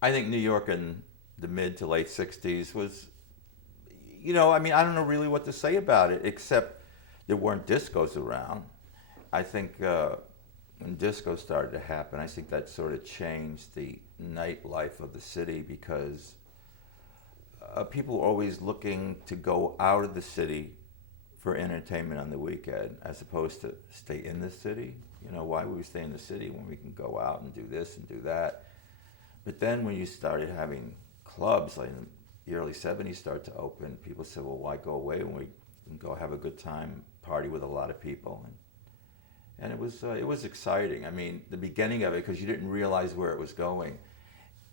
I think New York in the mid to late 60s was, you know, I mean, I don't know really what to say about it, except there weren't discos around. I think when disco started to happen, I think that sort of changed the nightlife of the city because people were always looking to go out of the city for entertainment on the weekend as opposed to stay in the city. You know, why would we stay in the city when we can go out and do this and do that? But then when you started having clubs, like in the early 70s start to open, people said, well, why go away when we can go have a good time, party with a lot of people? And it was exciting. I mean, the beginning of it, because you didn't realize where it was going.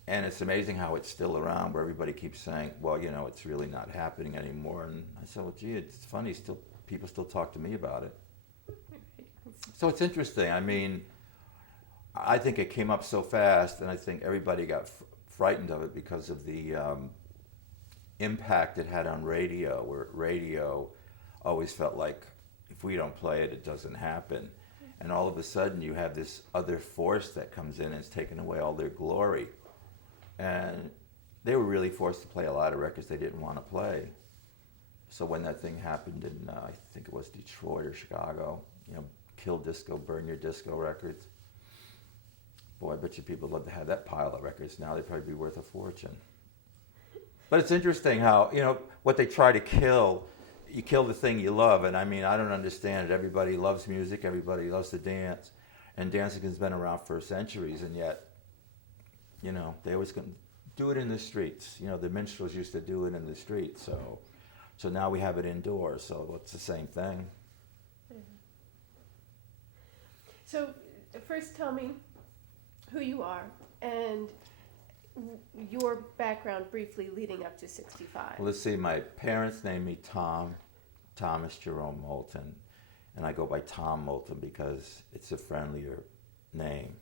And it's amazing how it's still around, where everybody keeps saying, well, you know, it's really not happening anymore. And I said, well, gee, it's funny, still people still talk to me about it. So it's interesting. I mean, I think it came up so fast, and I think everybody got frightened of it because of the impact it had on radio, where radio always felt like if we don't play it, it doesn't happen. And all of a sudden, you have this other force that comes in and is taking away all their glory. And they were really forced to play a lot of records they didn't want to play. So when that thing happened in, I think it was Detroit or Chicago, you know, kill disco, burn your disco records. Boy, I bet you people would love to have that pile of records now. They'd probably be worth a fortune. But it's interesting how, you know, what they try to kill, you kill the thing you love. And I mean, I don't understand it. Everybody loves music. Everybody loves to dance. And dancing has been around for centuries. And yet, you know, they always do it in the streets. You know, the minstrels used to do it in the streets. So now we have it indoors. So it's the same thing. So first tell me who you are and your background briefly leading up to 65. Well, let's see, my parents named me Thomas Jerome Moulton, and I go by Tom Moulton because it's a friendlier name.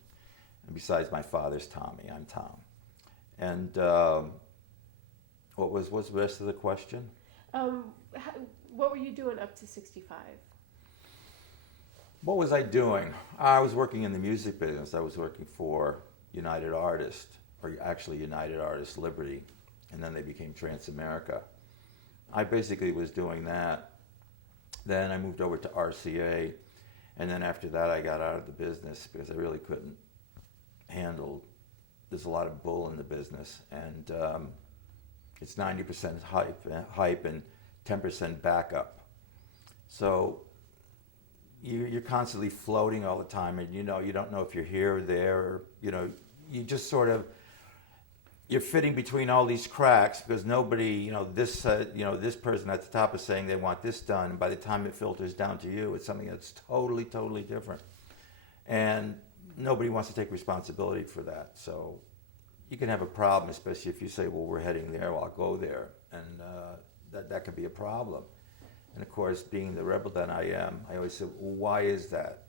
And besides, my father's Tommy, I'm Tom. And what's the rest of the question? What were you doing up to 65? What was I doing? I was working in the music business. I was working for United Artists, or actually United Artists Liberty, and then they became Transamerica. I basically was doing that. Then I moved over to RCA, and then after that I got out of the business because I really couldn't handle, there's a lot of bull in the business, and it's 90% hype and 10% backup. So you're constantly floating all the time, and you know, you don't know if you're here or there, or, you know, you just sort of, you're fitting between all these cracks because nobody, you know, this person at the top is saying they want this done, and by the time it filters down to you, it's something that's totally, totally different. And nobody wants to take responsibility for that. So you can have a problem, especially if you say, well, we're heading there, well, I'll go there. And that could be a problem. And of course, being the rebel that I am, I always say, well, why is that?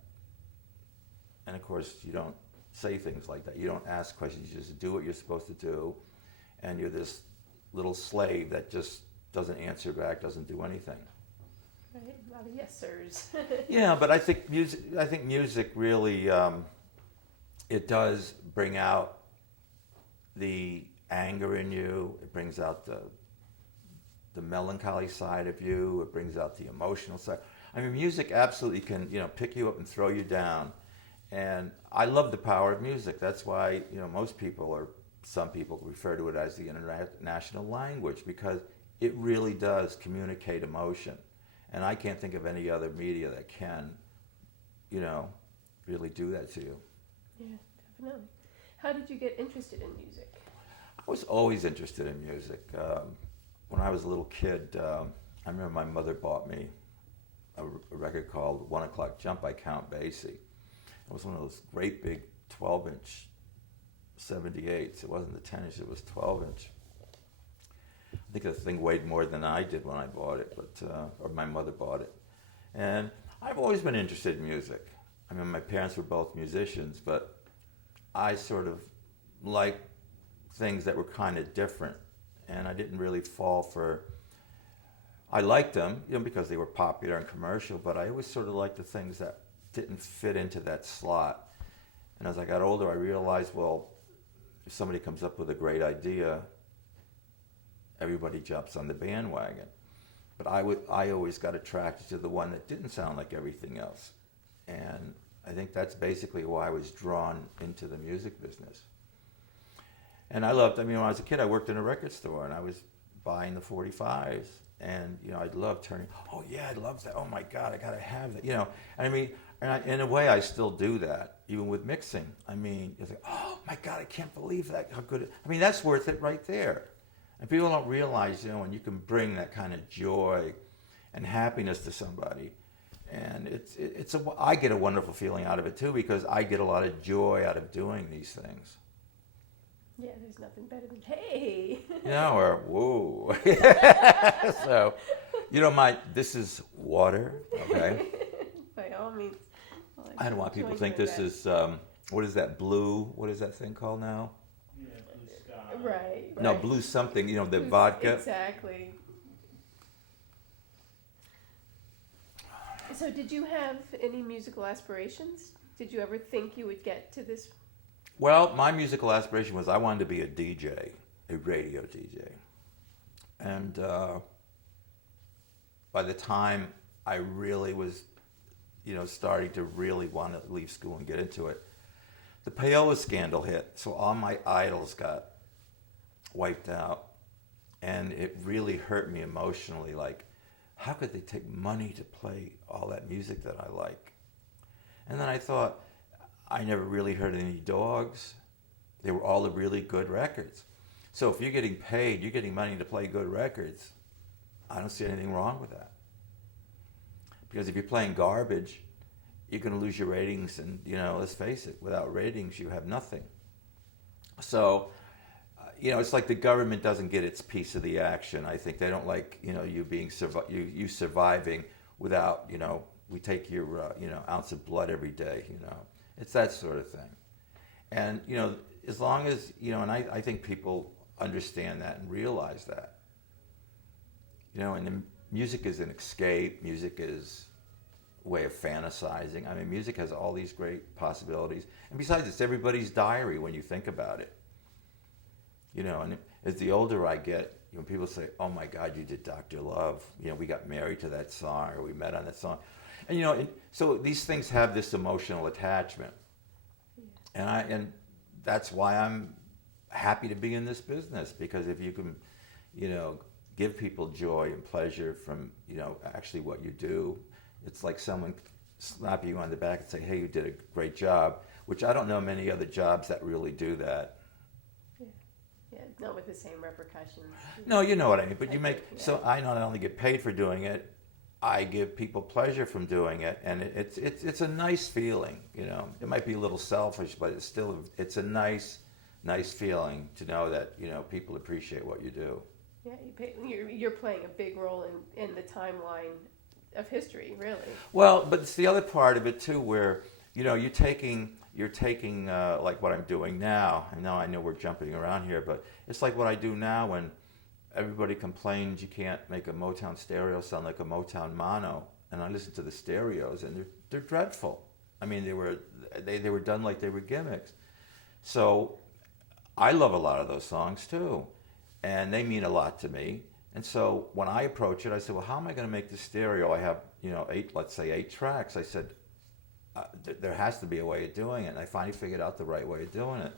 And of course, you don't say things like that. You don't ask questions. You just do what you're supposed to do. And you're this little slave that just doesn't answer back, doesn't do anything. Right, a lot of yes sirs. Yeah, but I think music really, it does bring out the anger in you. It brings out the melancholy side of you. It brings out the emotional side. I mean, music absolutely can, you know, pick you up and throw you down. And I love the power of music. That's why, you know, most people, or some people, refer to it as the international language, because it really does communicate emotion. And I can't think of any other media that can, you know, really do that to you. Yeah, definitely. How did you get interested in music? I was always interested in music. When I was a little kid, I remember my mother bought me a record called 1 O'Clock Jump by Count Basie. It was one of those great big 12-inch 78s. It wasn't the 10-inch, it was 12-inch. I think the thing weighed more than I did when I bought it, or my mother bought it. And I've always been interested in music. I mean, my parents were both musicians, but I sort of liked things that were kind of different. And I didn't really fall for, I liked them, you know, because they were popular and commercial, but I always sort of liked the things that didn't fit into that slot. And as I got older, I realized, well, if somebody comes up with a great idea, everybody jumps on the bandwagon. But I always got attracted to the one that didn't sound like everything else. And I think that's basically why I was drawn into the music business. And I loved, when I was a kid, I worked in a record store and I was buying the 45s. And, I'd love turning, oh yeah, I love that. Oh my God, I gotta have that. In a way, I still do that, even with mixing. It's like, oh my God, I can't believe that, how good that's worth it right there. And people don't realize, when you can bring that kind of joy and happiness to somebody. And I get a wonderful feeling out of it too, because I get a lot of joy out of doing these things. Yeah, there's nothing better than, hey. Or whoa. So, this is water, okay? By all means. Well, I don't want people to think this is, what is that, blue, what is that thing called now? Yeah, blue sky. Right. No, blue something, the vodka. Exactly. So did you have any musical aspirations? Did you ever think you would get to this? Well, my musical aspiration was I wanted to be a DJ, a radio DJ. And by the time I really was, starting to really want to leave school and get into it, the payola scandal hit. So all my idols got wiped out. And it really hurt me emotionally. Like, how could they take money to play all that music that I like? And then I thought, I never really heard any dogs. They were all the really good records. So if you're getting paid, you're getting money to play good records, I don't see anything wrong with that. Because if you're playing garbage, you're going to lose your ratings, and let's face it, without ratings you have nothing. So it's like the government doesn't get its piece of the action. I think they don't like you being you surviving without we take your ounce of blood every day. It's that sort of thing. And as long as and I think people understand that and realize that. And the music is an escape. Music is a way of fantasizing. Music has all these great possibilities. And besides, it's everybody's diary when you think about it. And as the older I get, when people say, "Oh my God, you did Dr. Love," we got married to that song, or we met on that song, and so these things have this emotional attachment, and that's why I'm happy to be in this business, because if you can, give people joy and pleasure from actually what you do, it's like someone slap you on the back and say, "Hey, you did a great job," which I don't know many other jobs that really do that. Yeah, not with the same repercussions. No, you know what I mean. But so I not only get paid for doing it, I give people pleasure from doing it, and it's a nice feeling. It might be a little selfish, but it's a nice feeling to know that people appreciate what you do. Yeah, you're playing a big role in the timeline of history, really. Well, but it's the other part of it too, where you're taking like what I'm doing now. And now I know we're jumping around here, but it's like what I do now when everybody complains you can't make a Motown stereo sound like a Motown mono, and I listen to the stereos and they're dreadful. They were done like they were gimmicks. So I love a lot of those songs too, and they mean a lot to me. And so when I approach it, I said, well, how am I going to make the stereo? I have 8 tracks. I said, there has to be a way of doing it. And I finally figured out the right way of doing it.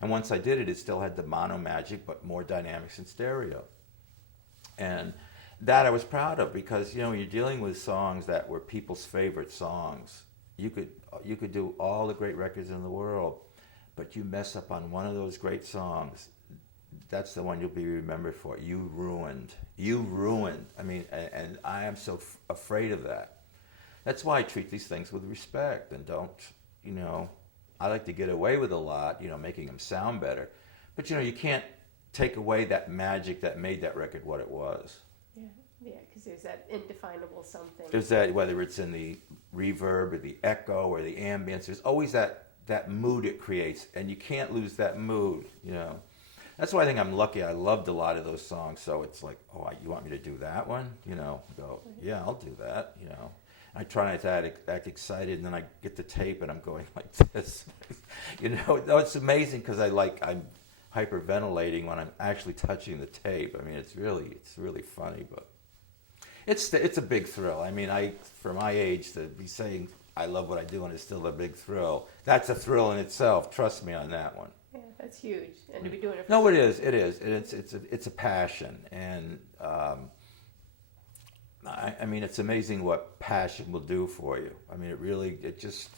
And once I did it, it still had the mono magic, but more dynamics in stereo. And that I was proud of, because when you're dealing with songs that were people's favorite songs, you could do all the great records in the world, but you mess up on one of those great songs, that's the one you'll be remembered for. You ruined. And I am so afraid of that. That's why I treat these things with respect and don't, I like to get away with a lot, making them sound better. But, you can't take away that magic that made that record what it was. Yeah, because there's that indefinable something. There's that, whether it's in the reverb or the echo or the ambience, there's always that mood it creates, and you can't lose that mood, That's why I think I'm lucky. I loved a lot of those songs, so it's like, oh, you want me to do that one? Go, yeah, I'll do that, I try not to act excited, and then I get the tape and I'm going like this. It's amazing because hyperventilating when I'm actually touching the tape. I mean, it's really funny, but it's a big thrill. I mean, for my age to be saying I love what I do and it's still a big thrill. That's a thrill in itself. Trust me on that one. Yeah, that's huge. And to be doing it for No, it is. It's a passion, and I mean, it's amazing what passion will do for you. I mean, it just,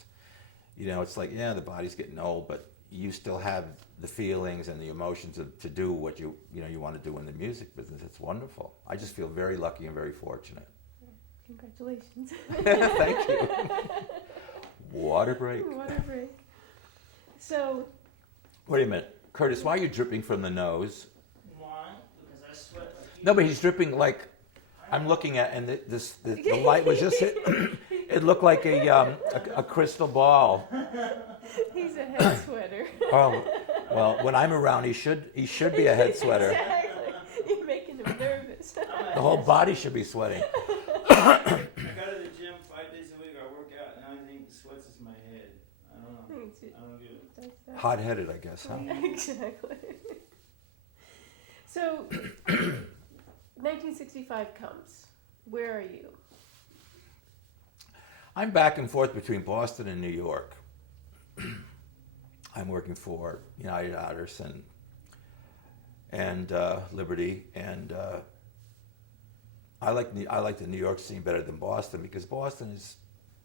it's like, yeah, the body's getting old, but you still have the feelings and the emotions to do what you want to do in the music business. It's wonderful. I just feel very lucky and very fortunate. Congratulations. Thank you. Water break. Water break. So. Wait a minute, Curtis. Why are you dripping from the nose? Why? Because I sweat like No, but he's dripping like I'm looking at, and the light was just hit. It looked like a crystal ball. He's a head sweater. Oh, well, when I'm around, he should be a head sweater. Exactly. You're making him nervous. The whole body should be sweating. I go to the gym 5 days a week. I work out, and I think the sweats is my head. I don't know. I don't get it. Hot-headed, I guess, huh? Exactly. So, 1965 comes. Where are you? I'm back and forth between Boston and New York. I'm working for United Artists and Liberty, and I like the New York scene better than Boston, because Boston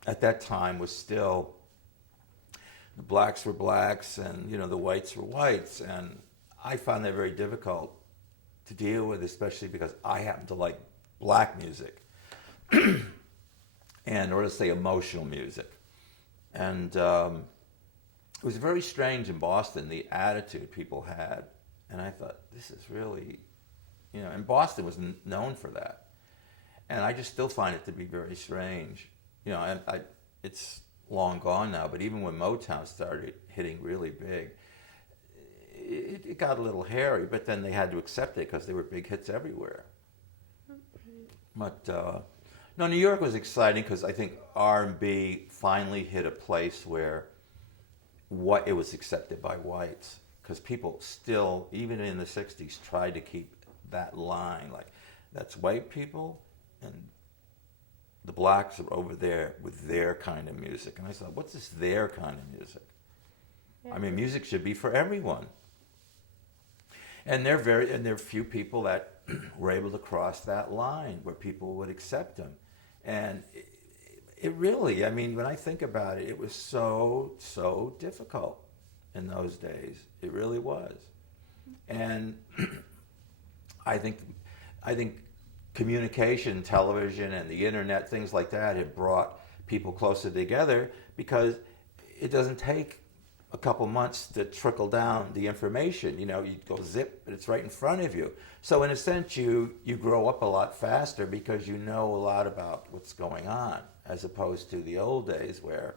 at that time was still, the blacks were blacks and the whites were whites, and I found that very difficult to deal with, especially because I happen to like black music and, or let's say, emotional music. And it was very strange in Boston, the attitude people had, and I thought, this is really, and Boston was known for that. And I just still find it to be very strange. It's long gone now, but even when Motown started hitting really big, it got a little hairy, but then they had to accept it because there were big hits everywhere. But no, New York was exciting because I think R&B finally hit a place where it was accepted by whites, because people still, even in the 60s, tried to keep that line, like, that's white people and the blacks are over there with their kind of music. And I thought, what's this their kind of music? Yeah. I mean, music should be for everyone. And there are few people that were able to cross that line where people would accept them. And it really, I mean, when I think about it, it was so difficult in those days. It really was. And I think communication, television, and the internet, things like that, have brought people closer together, because it doesn't take a couple months to trickle down the information. You go zip, and it's right in front of you. So in a sense, you grow up a lot faster because you know a lot about what's going on, as opposed to the old days where,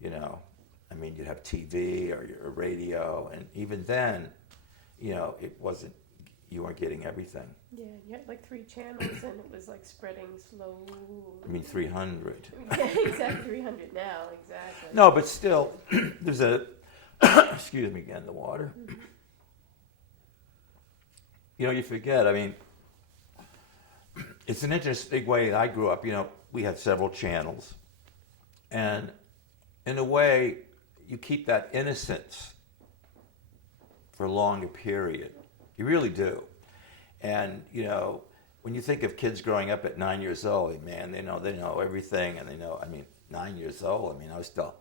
you'd have TV or your radio, and even then, it wasn't, you weren't getting everything. Yeah, you had like 3 channels, and it was like spreading slowly. 300. Yeah, exactly, 300 now, exactly. No, but still, there's excuse me again, the water. Mm-hmm. You forget, it's an interesting way. I grew up, we had several channels. And in a way, you keep that innocence for a longer period. You really do. And, when you think of kids growing up at 9 years old, man, they know everything, and 9 years old, I was still,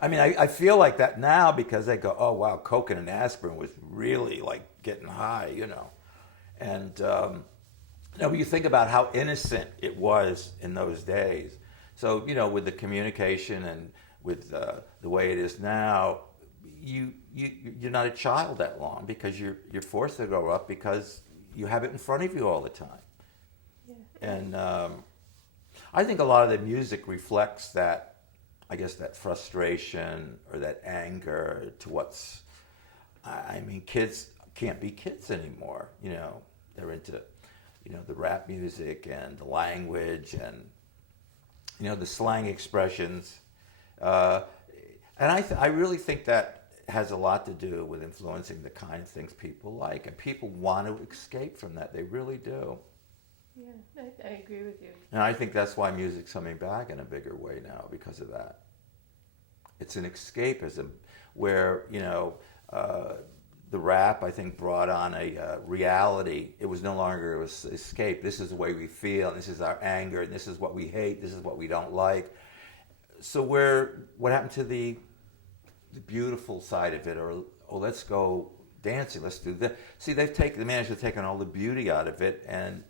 I feel like that now, because they go, oh, wow, coke and an aspirin was really like getting high, And, when you think about how innocent it was in those days. So, with the communication and with the way it is now, you're not a child that long, because you're forced to grow up because you have it in front of you all the time. Yeah. And I think a lot of the music reflects that, I guess, that frustration or that anger to what's, kids can't be kids anymore. They're into, the rap music and the language and, the slang expressions. And I really think that has a lot to do with influencing the kind of things people like, and people want to escape from that. They really do. Yeah, I agree with you. And I think that's why music's coming back in a bigger way now, because of that. It's an escapism where, the rap, I think, brought on a reality. It was no longer, it was escape. This is the way we feel, and this is our anger, and this is what we hate, this is what we don't like. So what happened to the beautiful side of it? Or, let's go dancing, let's do that. See, they managed to take all the beauty out of it and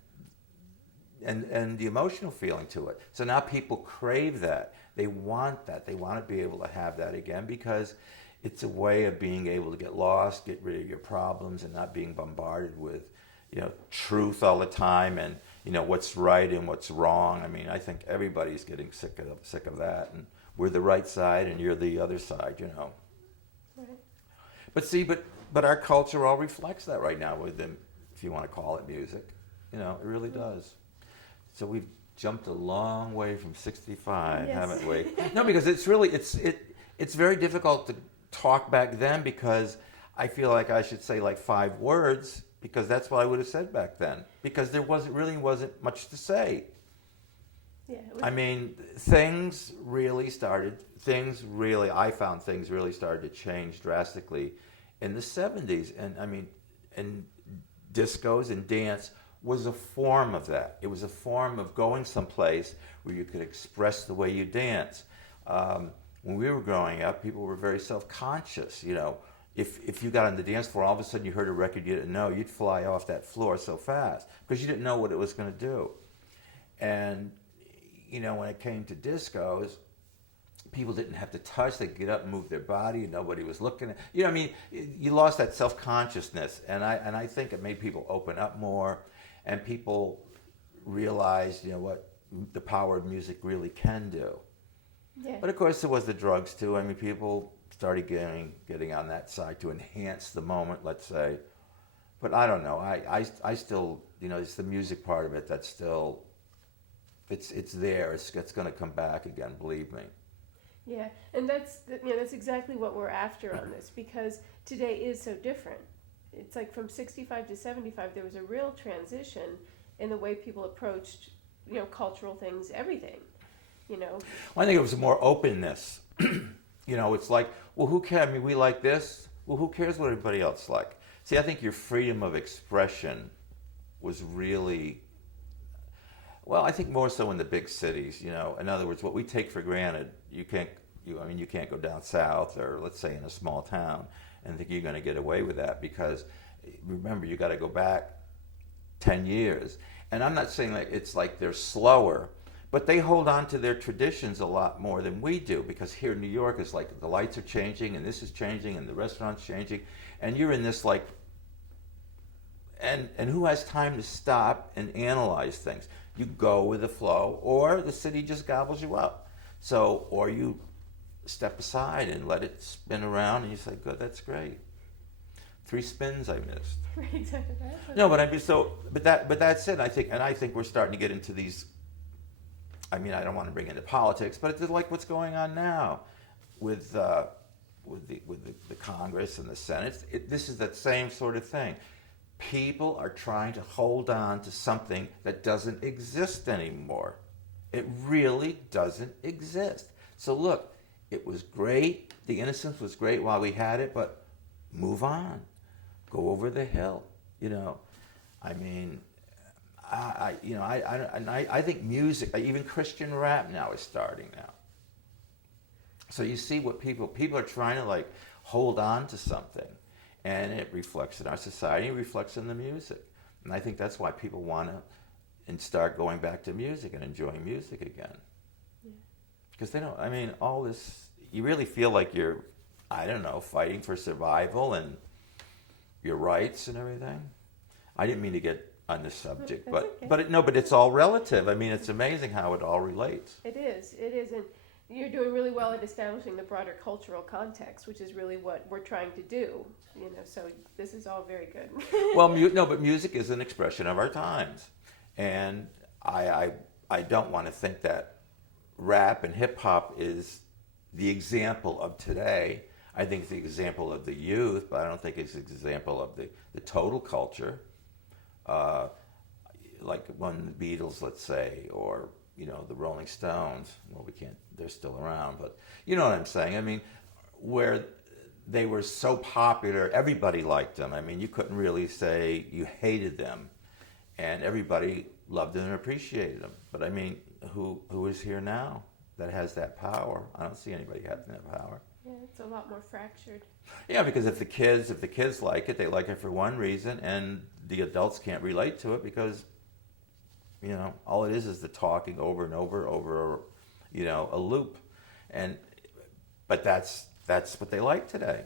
the emotional feeling to it. So now people crave that. They want that. They want to be able to have that again, because it's a way of being able to get lost, get rid of your problems, and not being bombarded with, truth all the time, and what's right and what's wrong. I mean, I think everybody's getting sick of that, and we're the right side and you're the other side. Right. But see, but our culture all reflects that right now with them, if you want to call it music. It really does. So we've jumped a long way from 65, Yes. haven't we? No, because it's very difficult to talk back then, because I feel like I should say like 5 words, because that's what I would have said back then, because there wasn't much to say. Yeah. I mean, I found things really started to change drastically in the 70s. And I mean, and discos and dance was a form of that. It was a form of going someplace where you could express the way you dance. When we were growing up, people were very self-conscious. If you got on the dance floor, all of a sudden you heard a record you didn't know, you'd fly off that floor so fast, because you didn't know what it was going to do. And when it came to discos, people didn't have to touch. They'd get up and move their body, and nobody was looking at. You lost that self-consciousness, and I think it made people open up more, and people realized, what the power of music really can do. Yeah. But of course, there was the drugs too. I mean, people started getting on that side to enhance the moment, let's say. But I don't know. I still, it's the music part of it that's still. It's there. It's going to come back again. Believe me. Yeah, and that's exactly what we're after on this, because today is so different. It's like from 65 to 75, there was a real transition in the way people approached, cultural things, everything. Well, I think it was more openness. It's like, well, who cares? I mean, we like this. Well, who cares what everybody else like? See, I think your freedom of expression was really. Well, I think more so in the big cities, In other words, what we take for granted, you can't go down south, or let's say in a small town, and think you're going to get away with that, because remember, you got to go back 10 years. And I'm not saying that it's like they're slower, but they hold on to their traditions a lot more than we do, because here in New York, it's like the lights are changing, and this is changing, and the restaurant's changing, and you're in this like, and who has time to stop and analyze things? You go with the flow, or the city just gobbles you up. So, or you step aside and let it spin around, and you say, "Good, that's great. 3 spins I missed." Right, exactly. No, but but that's it. I think we're starting to get into these. I mean, I don't want to bring into politics, but it's like what's going on now with the Congress and the Senate. This is that same sort of thing. People are trying to hold on to something that doesn't exist anymore. It really doesn't exist. So look, it was great. The innocence was great while we had it, but move on. Go over the hill. I mean, I think music, even Christian rap now is starting now. So you see what people are trying to like hold on to something. And it reflects in our society, it reflects in the music. And I think that's why people want to and start going back to music and enjoying music again. Because they don't, I mean, all this, you really feel like you're, I don't know, fighting for survival and your rights and everything. I didn't mean to get on this subject, That's okay. but it's all relative. I mean, it's amazing how it all relates. It is, and you're doing really well at establishing the broader cultural context, which is really what we're trying to do. So this is all very good. Well, but music is an expression of our times, and I don't want to think that rap and hip hop is the example of today. I think it's the example of the youth, but I don't think it's an example of the total culture. Like when the Beatles, let's say, or the Rolling Stones. Well, we can't; they're still around, but you know what I'm saying. I mean, where they were so popular, everybody liked them. I mean, you couldn't really say you hated them, and everybody loved them and appreciated them. But I mean, who is here now that has that power? I don't see anybody having that power. Yeah, it's a lot more fractured. Yeah, because if the kids like it, they like it for one reason, and the adults can't relate to it because, all it is the talking over and over, a loop, but that's what they like today.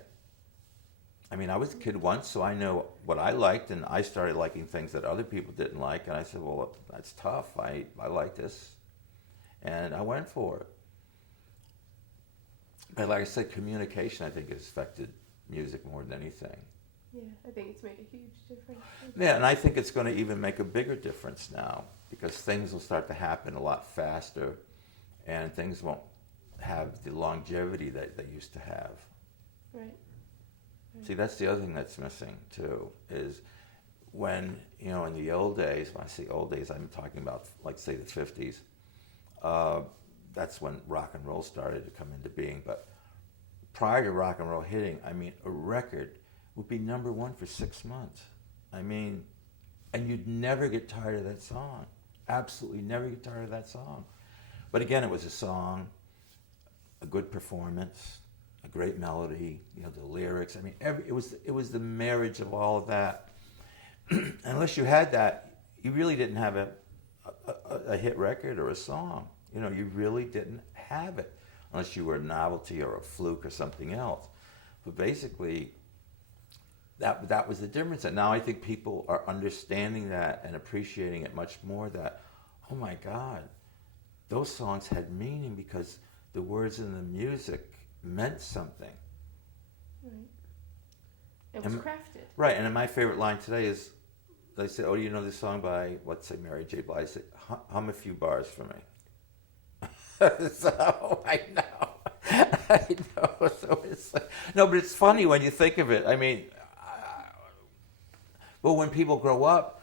I mean, I was a kid once, so I know what I liked, and I started liking things that other people didn't like, and I said, well, that's tough. I like this, and I went for it. But like I said, communication, I think, has affected music more than anything. Yeah, I think it's made a huge difference. Yeah, and I think it's going to even make a bigger difference now because things will start to happen a lot faster and things won't have the longevity that they used to have. Right. See, that's the other thing that's missing, too, is when, in the old days, when I say old days, I'm talking about, like, say, the 50s. That's when rock and roll started to come into being. But prior to rock and roll hitting, I mean, a record would be number one for 6 months. I mean, and you'd never get tired of that song. Absolutely never get tired of that song. But again, it was a song, a good performance, a great melody, the lyrics. I mean, it was the marriage of all of that. Unless you had that, you really didn't have a hit record or a song. You really didn't have it unless you were a novelty or a fluke or something else. But basically, that was the difference. And now I think people are understanding that and appreciating it much more that, oh my God, those songs had meaning because the words and the music meant something. Right. It was crafted. Right, and my favorite line today is, they say, oh, do you know this song by, let's say, Mary J. Blige? I say, hum a few bars for me. So, I know. So it's like, no, but it's funny when you think of it. I mean, but when people grow up,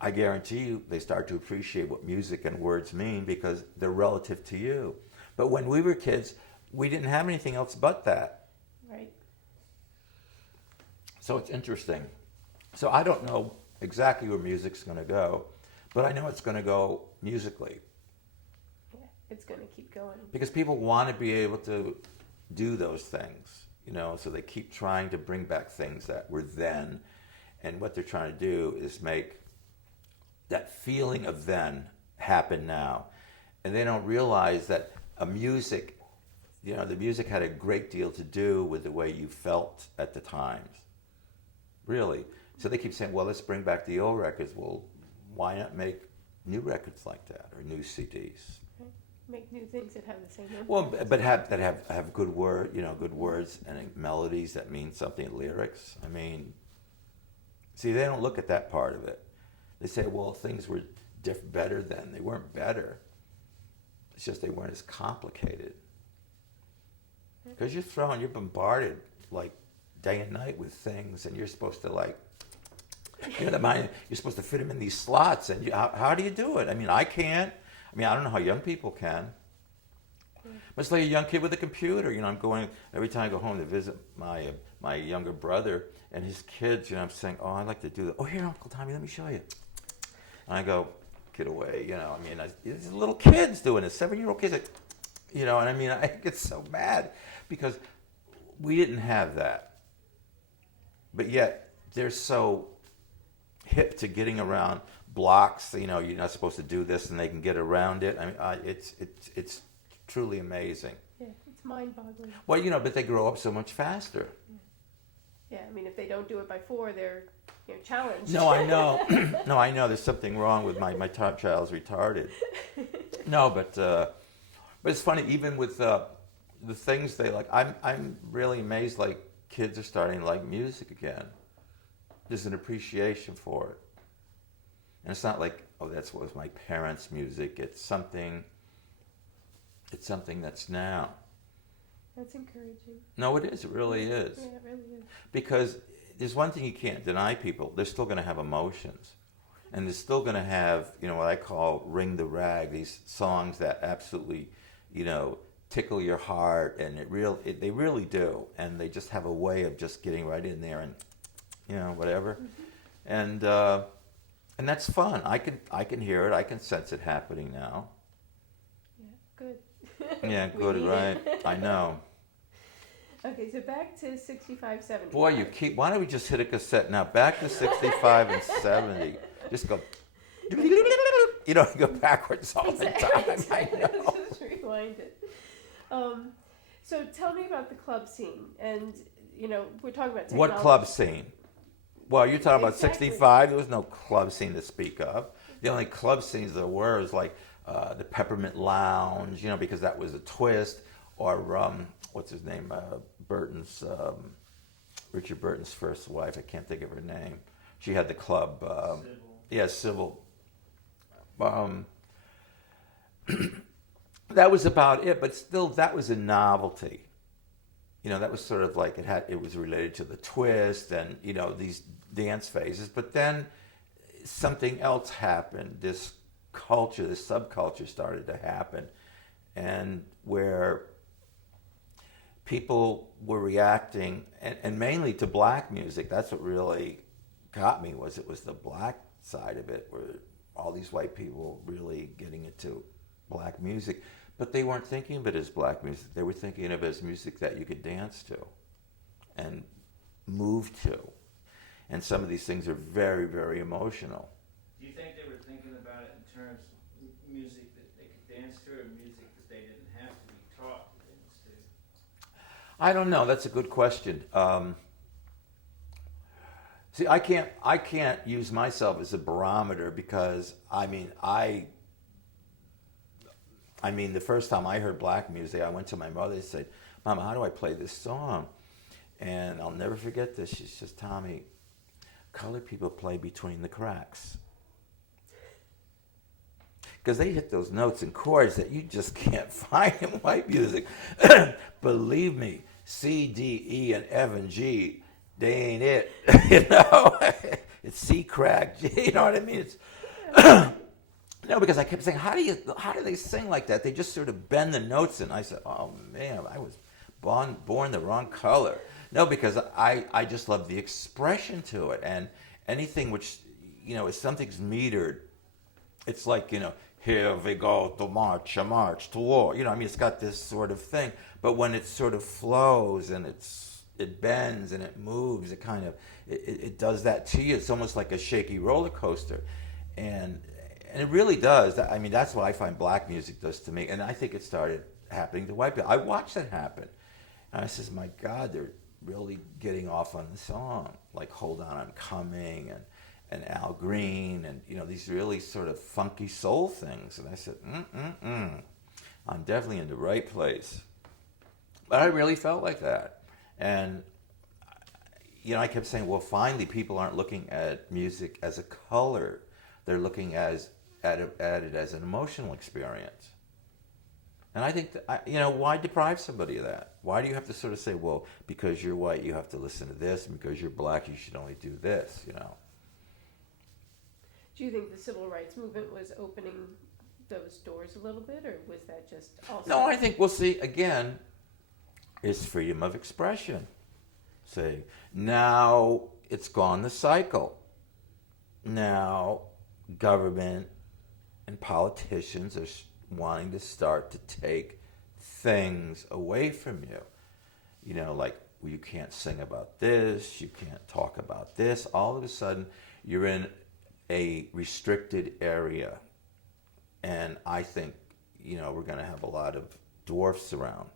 I guarantee you they start to appreciate what music and words mean because they're relative to you. But when we were kids, we didn't have anything else but that. Right. So it's interesting. So I don't know exactly where music's going to go, but I know it's going to go musically. Yeah, it's going to keep going. Because people want to be able to do those things, so they keep trying to bring back things that were then. And what they're trying to do is make that feeling of then happen now. And they don't realize that the music had a great deal to do with the way you felt at the times. Really. So they keep saying, well, let's bring back the old records. Well, why not make new records like that or new CDs? Right. Make new things that have the same impact. Well, but have good words and melodies that mean something, lyrics. I mean, see, they don't look at that part of it. They say, well, things were better then. They weren't better. It's just they weren't as complicated. Because you're bombarded like day and night with things, and you're supposed to you're supposed to fit them in these slots. And how do you do it? I mean, I can't. I mean, I don't know how young people can. But it's like a young kid with a computer. I'm going, every time I go home to visit my younger brother and his kids, I'm saying, oh, I'd like to do that. Oh, here, Uncle Tommy, let me show you. And I go, get away, I mean, these little kids doing this, 7-year-old kids, and I mean, I get so mad because we didn't have that. But yet, they're so hip to getting around blocks, you're not supposed to do this and they can get around it. I mean, it's truly amazing. Yeah, it's mind-boggling. Well, but they grow up so much faster. Yeah, I mean, if they don't do it by 4, they're challenged. No, I know. No, I know. There's something wrong with my top child's retarded. No, but it's funny. Even with the things they like, I'm really amazed. Like kids are starting to like music again. There's an appreciation for it, and it's not like, oh, that's what was my parents' music. It's something that's now. That's encouraging. No, it is. It really is. Yeah, it really is. Because there's one thing you can't deny people. They're still going to have emotions. And they're still going to have, what I call ring the rag, these songs that absolutely, tickle your heart. And they really do. And they just have a way of just getting right in there and, whatever. Mm-hmm. And that's fun. I can hear it. I can sense it happening now. Yeah, good. Yeah, good, right. I know. Okay, so back to 65, 70. Boy, why don't we just hit a cassette now? Back to 65 and 70. Just go, go backwards all the time. I know. Just rewind it. So tell me about the club scene. And, we're talking about technology. What club scene? Well, you're talking about Exactly. 65. There was no club scene to speak of. The only club scenes there were was like the Peppermint Lounge, because that was a twist. Or what's his name? Richard Burton's first wife. I can't think of her name. She had the club. Sybil. Yeah, Sybil. That was about it, but still, that was a novelty. That was sort of like it was related to the twist and these dance phases. But then something else happened. This subculture started to happen, and where people were reacting, and mainly to black music. That's what really got me. It was the black side of it, where all these white people really getting into black music, but they weren't thinking of it as black music. They were thinking of it as music that you could dance to and move to. And some of these things are very, very emotional. Do you think they were thinking about it in terms of music that they could dance to, or music that they didn't have to be taught to dance to? I don't know. That's a good question. See, I can't use myself as a barometer because the first time I heard black music, I went to my mother and said, "Mama, how do I play this song?" And I'll never forget this. She says, "Tommy, colored people play between the cracks." Because they hit those notes and chords that you just can't find in white music. Believe me, C, D, E, and F and G, they ain't it. It's C, crack, G, you know what I mean? It's no, because I kept saying, how do they sing like that? They just sort of bend the notes, and I said, oh man, I was born the wrong color. No, because I just love the expression to it, and anything which, if something's metered, it's like, here we go to march, a march to war. It's got this sort of thing. But when it sort of flows and it bends and it moves, it does that to you. It's almost like a shaky roller coaster. And it really does. That's what I find black music does to me. And I think it started happening to white people. I watched it happen. And I says, my God, they're really getting off on the song. Like Hold On, I'm Coming, and Al Green, and these really sort of funky soul things. And I said, I'm definitely in the right place. But I really felt like that. And I kept saying, well, finally people aren't looking at music as a color. They're looking at it as an emotional experience. And I think that, why deprive somebody of that? Why do you have to sort of say, well, because you're white, you have to listen to this, and because you're black, you should only do this, Do you think the civil rights movement was opening those doors a little bit, or was that just also... No, I think we'll see, again, it's freedom of expression. See, now it's gone the cycle. Now government and politicians are wanting to start to take things away from you. Like, well, you can't sing about this, you can't talk about this. All of a sudden, you're in a restricted area. And I think, we're going to have a lot of dwarfs around.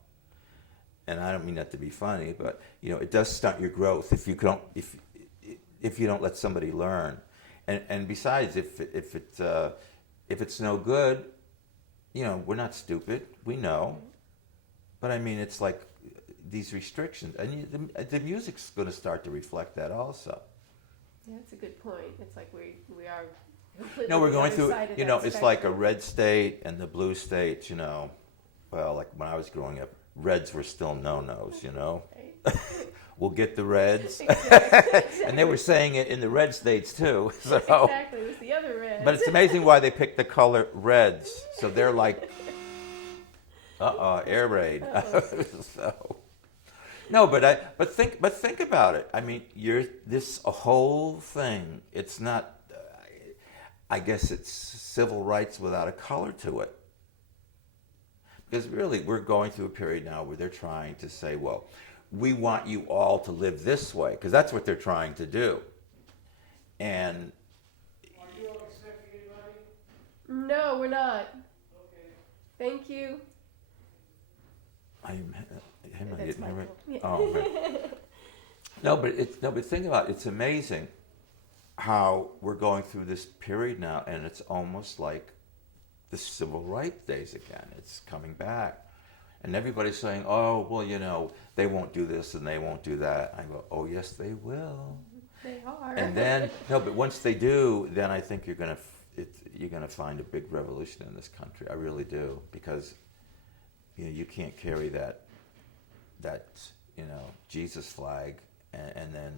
And I don't mean that to be funny, but, it does stunt your growth if you don't let somebody learn. And besides, if it's no good, we're not stupid. We know. But it's like these restrictions. And the music's going to start to reflect that also. Yeah, that's a good point. It's like we are completely No, we're going on the through, other side of that it's like a spectrum. red state and the blue states, well, like when I was growing up, reds were still no-nos, you know. Right? We'll get the reds. Exactly. And they were saying it in the red states too. So, Exactly, it was the other red. but it's amazing why they picked the color reds. So they're like, air raid. So, no, but think about it. I mean, this whole thing. It's not. I guess it's civil rights without a color to it. Because really, we're going through a period now where they're trying to say, well, we want you all to live this way, because that's what they're trying to do. And Are you all expecting anybody? No, we're not. Okay. Thank you. am I That's getting it right? Michael. Yeah. Oh, okay. No, but think about it. It's amazing how we're going through this period now, and it's almost like the civil rights days again. It's coming back. And everybody's saying, oh, well, you know, they won't do this and they won't do that. I go, oh, yes, they will. They are. And then, no, but once they do, then I think you're gonna find a big revolution in this country. I really do, because you can't carry that Jesus flag and then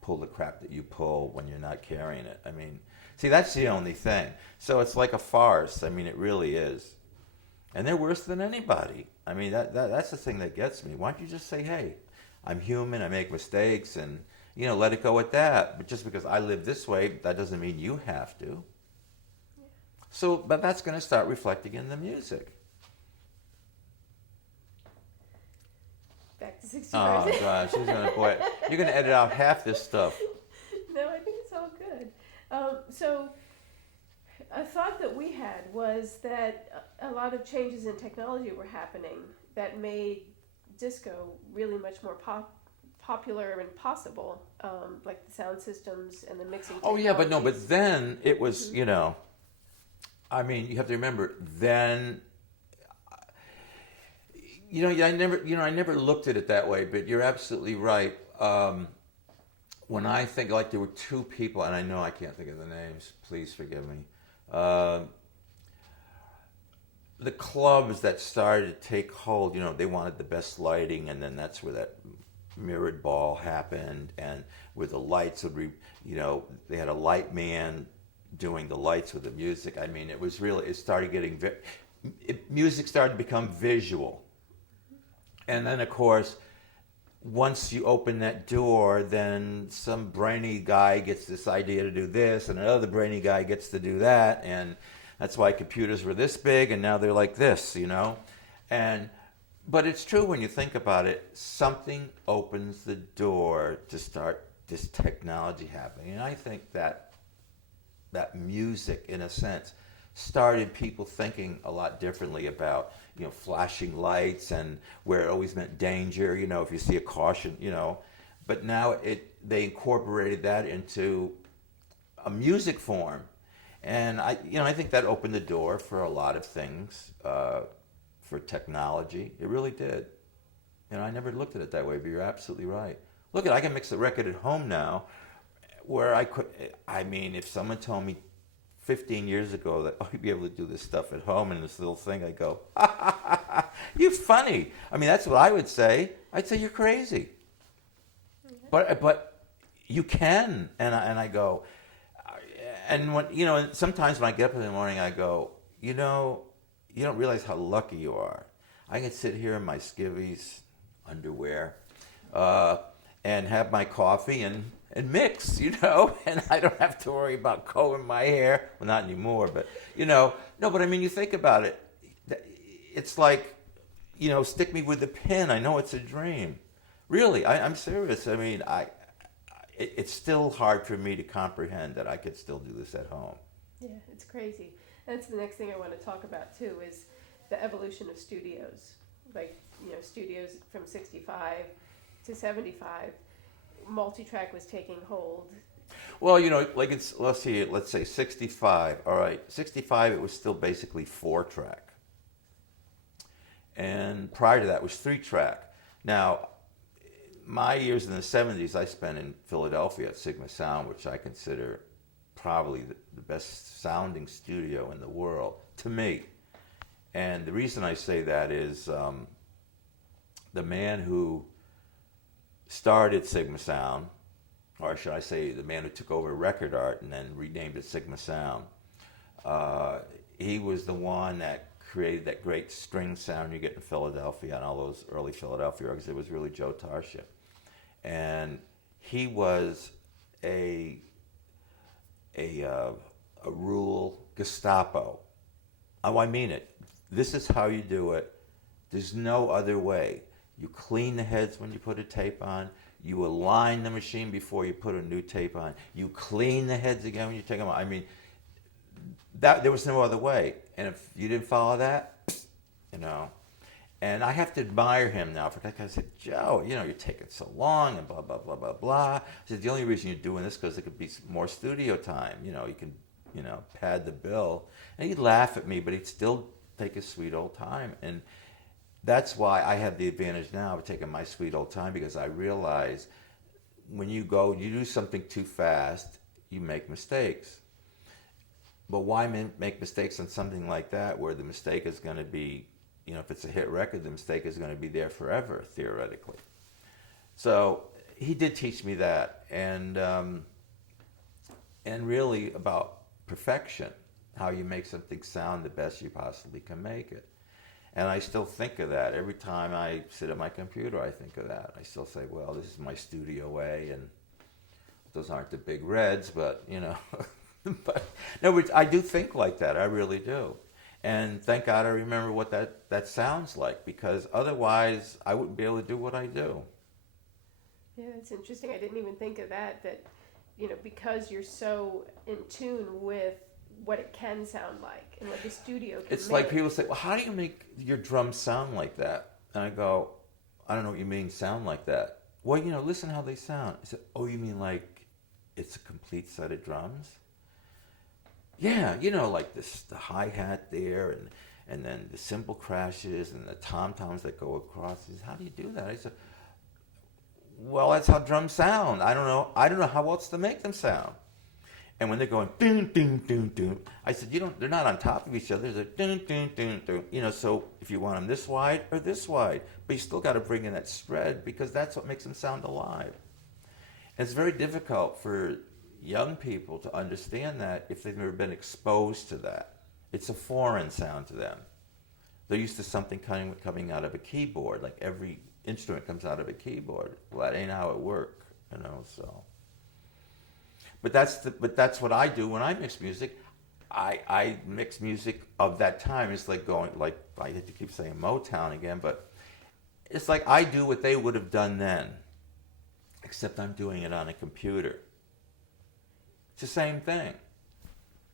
pull the crap that you pull when you're not carrying it. I mean, see, that's the only thing. So it's like a farce. I mean, it really is. And they're worse than anybody. I mean, that's the thing that gets me. Why don't you just say, hey, I'm human, I make mistakes, and, let it go at that. But just because I live this way, that doesn't mean you have to. Yeah. So, but that's going to start reflecting in the music. Back to 65. Oh, gosh, you're going to edit out half this stuff. No, I think it's all good. So a thought that we had was that a lot of changes in technology were happening that made disco really much more popular and possible, like the sound systems and the mixing technologies. Oh, yeah, but then it was, I mean, you have to remember, then, I never looked at it that way, but you're absolutely right. When I think, like, there were two people, and I know I can't think of the names, please forgive me. The clubs that started to take hold, they wanted the best lighting, and then that's where that mirrored ball happened, and where the lights would, they had a light man doing the lights with the music. I mean, it started getting, music started to become visual. And then, of course, once you open that door, then some brainy guy gets this idea to do this, and another brainy guy gets to do that, and that's why computers were this big, and now they're like this, But it's true when you think about it, something opens the door to start this technology happening. And I think that music, in a sense, started people thinking a lot differently about, flashing lights and where it always meant danger, if you see a caution, But now they incorporated that into a music form. And I think that opened the door for a lot of things, for technology. It really did. I never looked at it that way, but you're absolutely right. Look, I can mix the record at home now, where if someone told me 15 years ago that, you'd be able to do this stuff at home and this little thing, I'd go, you're funny. I mean, that's what I would say. I'd say you're crazy. Mm-hmm. But you can. And I go, and when, sometimes when I get up in the morning, I go, you don't realize how lucky you are. I can sit here in my skivvies, underwear, and have my coffee and mix, and I don't have to worry about combing my hair. Well, not anymore, but, no, but I mean, you think about it, it's like, stick me with a pin. I know it's a dream. Really, I'm serious. I mean, it's still hard for me to comprehend that I could still do this at home. Yeah, it's crazy. That's the next thing I want to talk about, too, is the evolution of studios. Like, studios from 65 to 75, multi-track was taking hold. Well, like let's say 65. All right, 65, it was still basically 4-track. And prior to that was 3-track. Now, my years in the 70s, I spent in Philadelphia at Sigma Sound, which I consider probably the best sounding studio in the world, to me. And the reason I say that is the man who started Sigma Sound, or should I say the man who took over Record Art and then renamed it Sigma Sound, he was the one that created that great string sound you get in Philadelphia and all those early Philadelphia records. It was really Joe Tarship. And he was a rural Gestapo. Oh, I mean it. This is how you do it. There's no other way. You clean the heads when you put a tape on. You align the machine before you put a new tape on. You clean the heads again when you take them out. I mean, that there was no other way. And if you didn't follow that, you know. And I have to admire him now for that. I said, Joe, you know, you're taking so long and blah, blah, blah, blah, blah. I said, the only reason you're doing this is because there could be more studio time. You know, you can, you know, pad the bill. And he'd laugh at me, but he'd still take his sweet old time. And that's why I have the advantage now of taking my sweet old time, because I realize when you do something too fast, you make mistakes. But why make mistakes on something like that where the mistake is going to be, you know, if it's a hit record, the mistake is going to be there forever, theoretically. So he did teach me that, and really about perfection, how you make something sound the best you possibly can make it. And I still think of that. Every time I sit at my computer, I think of that. I still say, well, this is my studio way, and those aren't the big reds, but, you know. But no, I do think like that. I really do. And thank God I remember what that sounds like, because otherwise I wouldn't be able to do what I do. Yeah, that's interesting. I didn't even think of that, you know, because you're so in tune with what it can sound like and what the studio can It's make. like people say, well, how do you make your drums sound like that? And I go, I don't know what you mean, sound like that. Well, you know, listen how they sound. I said, oh, you mean like it's a complete set of drums? Yeah, you know, like the hi-hat there, and then the cymbal crashes and the tom-toms that go across. He said, how do you do that? I said, well, that's how drums sound. I don't know how else to make them sound. And when they're going ding ding ding ding, I said, they're not on top of each other. They're ding ding ding ding. You know, so if you want them this wide or this wide, but you still got to bring in that spread, because that's what makes them sound alive. And it's very difficult for young people to understand that if they've never been exposed to that. It's a foreign sound to them. They're used to something coming out of a keyboard, like every instrument comes out of a keyboard. Well, that ain't how it works, you know. So, but that's what I do when I mix music. I mix music of that time. It's like going, like, I hate to keep saying Motown again, but it's like I do what they would have done then, except I'm doing it on a computer. It's the same thing.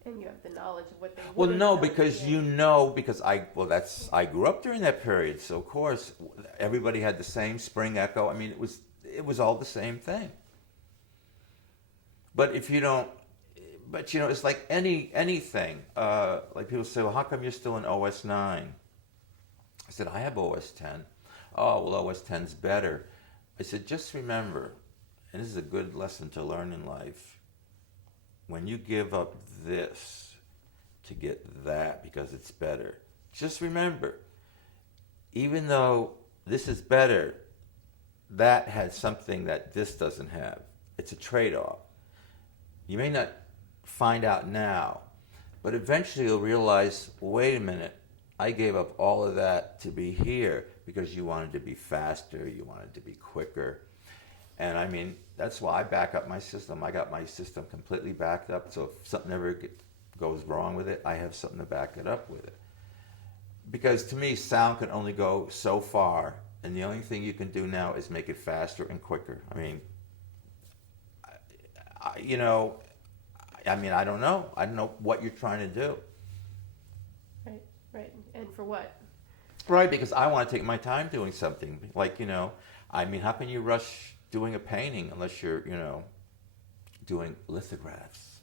And you have the knowledge of what they would Well, have no, done. because Yeah. you know, because I grew up during that period, so of course everybody had the same spring echo. I mean, it was all the same thing. But if you don't, but you know, it's like anything. Like people say, well, how come you're still in OS 9? I said, I have OS 10. Oh, well, OS 10's better. I said, just remember, and this is a good lesson to learn in life, when you give up this to get that because it's better, just remember, even though this is better, that has something that this doesn't have. It's a trade-off. You may not find out now, but eventually you'll realize, wait a minute, I gave up all of that to be here because you wanted to be faster, you wanted to be quicker. And I mean, that's why I back up my system. I got my system completely backed up, so if something ever goes wrong with it, I have something to back it up with it. Because to me, sound can only go so far, and the only thing you can do now is make it faster and quicker. I mean, I don't know. I don't know what you're trying to do. Right. And for what? Right, because I want to take my time doing something. Like, you know, I mean, how can you rush doing a painting unless you're, you know, doing lithographs?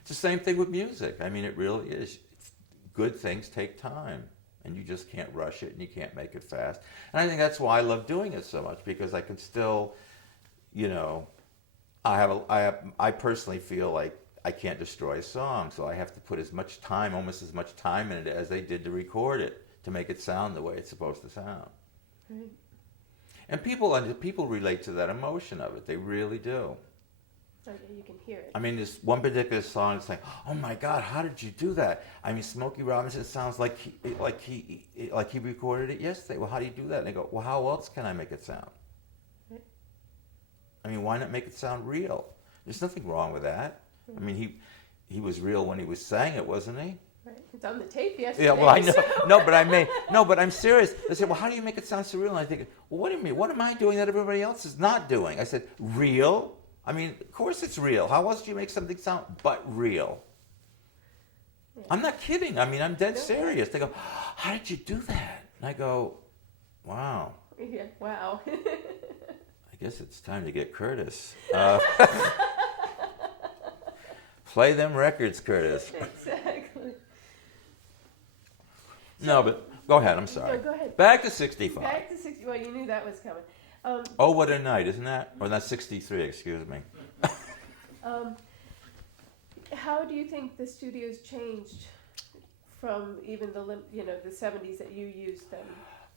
It's the same thing with music. I mean, it really is. Good things take time, and you just can't rush it, and you can't make it fast. And I think that's why I love doing it so much, because I can still, you know, I personally feel like I can't destroy a song, so I have to put almost as much time in it as they did to record it, to make it sound the way it's supposed to sound. Right. And people relate to that emotion of it. They really do. Oh, yeah, you can hear it. I mean, this one particular song, it's like, oh my God, how did you do that? I mean, Smokey Robinson sounds like he recorded it yesterday. Well, how do you do that? And they go, well, how else can I make it sound? Right. I mean, why not make it sound real? There's nothing wrong with that. I mean, he was real when he was saying it, wasn't he? Right. It's on the tape yesterday. Yeah, well, I know. So. But I'm serious. They said, well, how do you make it sound surreal? And I think, well, what do you mean? What am I doing that everybody else is not doing? I said, real? I mean, of course it's real. How else do you make something sound but real? Yeah. I'm not kidding. I mean, I'm dead No. serious. They go, how did you do that? And I go, wow. Yeah, wow. I guess it's time to get Curtis. Play them records, Curtis. Exactly. No, but go ahead. I'm sorry. No, go ahead. Back to 65. Back to 60. Well, you knew that was coming. Oh, what a night, isn't that? Or that's 63, excuse me. How do you think the studio's changed from even the 70s that you used then?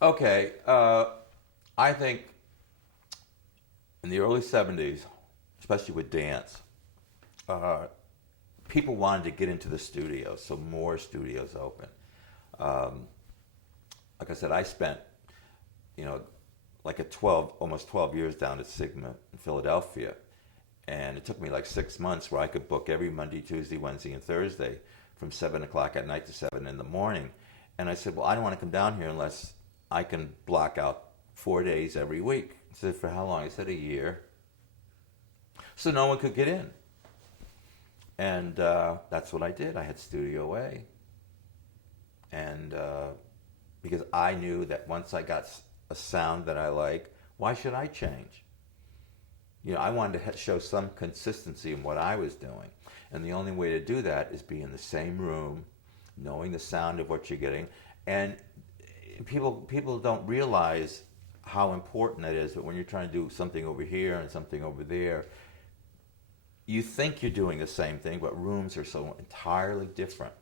Okay, I think in the early 70s, especially with dance, people wanted to get into the studio, so more studios open. Like I said, I spent, like almost 12 years down at Sigma in Philadelphia. And it took me like 6 months where I could book every Monday, Tuesday, Wednesday, and Thursday from 7 o'clock at night to 7 in the morning. And I said, well, I don't want to come down here unless I can block out 4 days every week. I said, for how long? I said, a year. So no one could get in. And that's what I did. I had Studio A. And because I knew that once I got a sound that I like, why should I change? I wanted to show some consistency in what I was doing. And the only way to do that is be in the same room, knowing the sound of what you're getting. And people don't realize how important that is, that when you're trying to do something over here and something over there, you think you're doing the same thing, but rooms are so entirely different.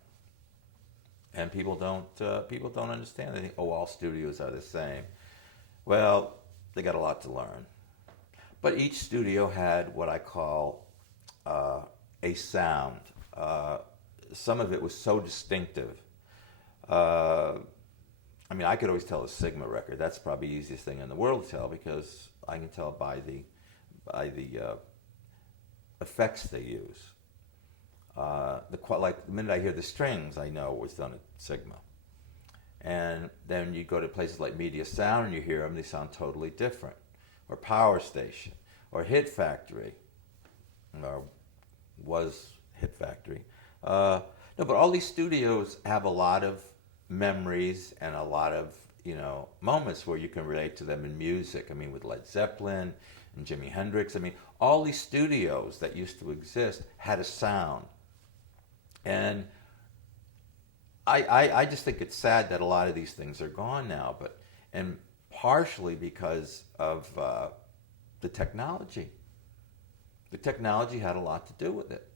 And people don't understand. They think, oh, all studios are the same. Well, they got a lot to learn. But each studio had what I call a sound. Some of it was so distinctive. I mean, I could always tell a Sigma record. That's probably the easiest thing in the world to tell, because I can tell by the effects they use. Like the minute I hear the strings, I know it was done at Sigma. And then you go to places like Media Sound and you hear them, they sound totally different. Or Power Station, or Hit Factory, or was Hit Factory. No, but all these studios have a lot of memories and a lot of moments where you can relate to them in music. I mean, with Led Zeppelin and Jimi Hendrix. I mean, all these studios that used to exist had a sound. And I just think it's sad that a lot of these things are gone now, and partially because of the technology. The technology had a lot to do with it.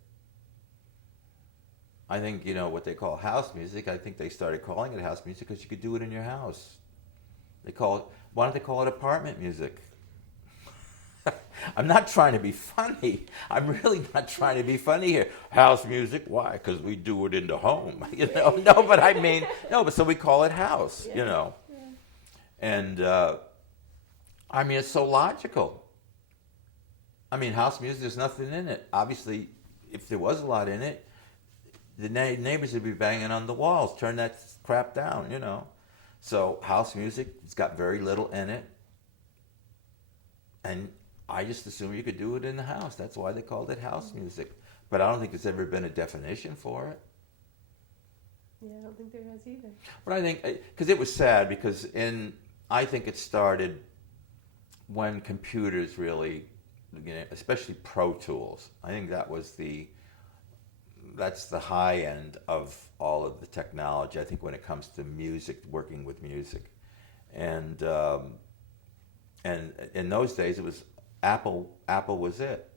I think, what they call house music, I think they started calling it house music because you could do it in your house. Why don't they call it apartment music? I'm not trying to be funny. I'm really not trying to be funny here. House music, why? Because we do it in the home. No, but I mean, but so we call it house, Yeah. And, I mean, it's so logical. I mean, house music, there's nothing in it. Obviously, if there was a lot in it, the neighbors would be banging on the walls, turn that crap down, So house music, it's got very little in it. And I just assumed you could do it in the house. That's why they called it house music. But I don't think there's ever been a definition for it. Yeah, I don't think there has either. But I think, because it was sad, because I think it started when computers really, especially Pro Tools. I think that's the high end of all of the technology, I think, when it comes to music, working with music. And in those days, it was Apple was it.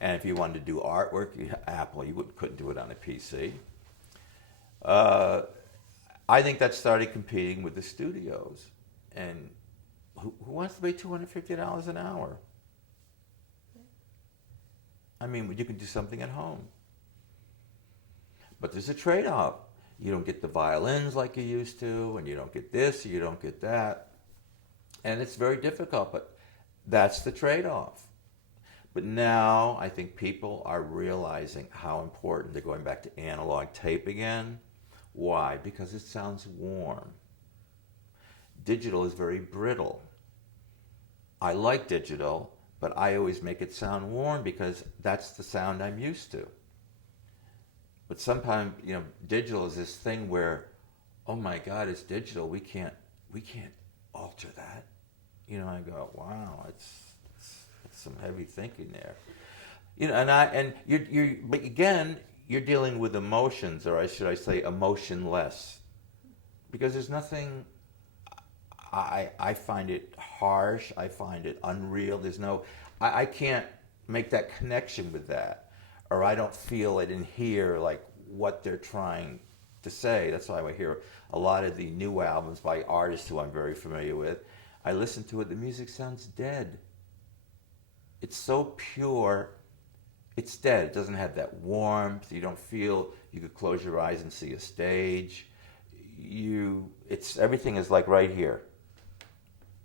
And if you wanted to do artwork, Apple, you couldn't do it on a PC. I think that started competing with the studios. And wants to pay $250 an hour? I mean, you can do something at home. But there's a trade-off. You don't get the violins like you used to, and you don't get this, you don't get that. And it's very difficult, but that's the trade-off. But now I think people are realizing how important they're going back to analog tape again. Why? Because it sounds warm. Digital is very brittle. I like digital, but I always make it sound warm because that's the sound I'm used to. But sometimes, digital is this thing where, oh my God, it's digital. We can't alter that. I go, wow, it's some heavy thinking there. But again, you're dealing with emotions, or should I say emotionless, because there's nothing. I find it harsh. I find it unreal. I can't make that connection with that, or I don't feel it and hear like what they're trying to say. That's why I hear a lot of the new albums by artists who I'm very familiar with. I listen to it, the music sounds dead. It's so pure, it's dead. It doesn't have that warmth. You don't feel, you could close your eyes and see a stage. Everything is like right here.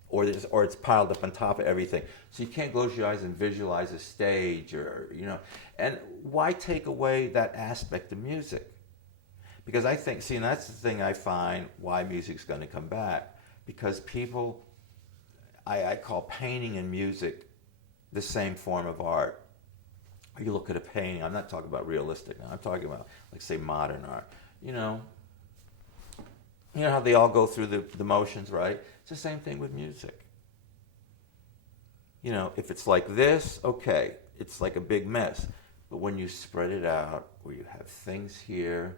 Or it's piled up on top of everything. So you can't close your eyes and visualize a stage and why take away that aspect of music? Because I think, and that's the thing I find why music's going to come back. Because people, I call painting and music the same form of art. You look at a painting, I'm not talking about realistic now, I'm talking about, like, say, modern art. You know how they all go through the motions, right? It's the same thing with music. If it's like this, okay, it's like a big mess. But when you spread it out, where you have things here,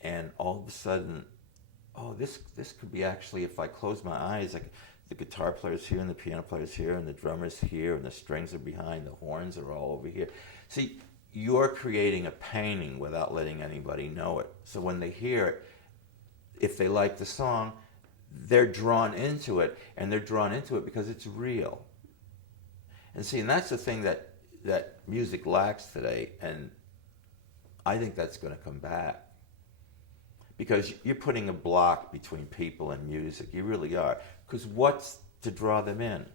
and all of a sudden, oh, this could be actually, if I close my eyes, like the guitar player's here, and the piano player's here, and the drummer's here, and the strings are behind, the horns are all over here. See, you're creating a painting without letting anybody know it. So when they hear it, if they like the song, they're drawn into it, and they're drawn into it because it's real. And see, and that's the thing that music lacks today, and I think that's going to come back. Because you're putting a block between people and music. You really are. Because what's to draw them in?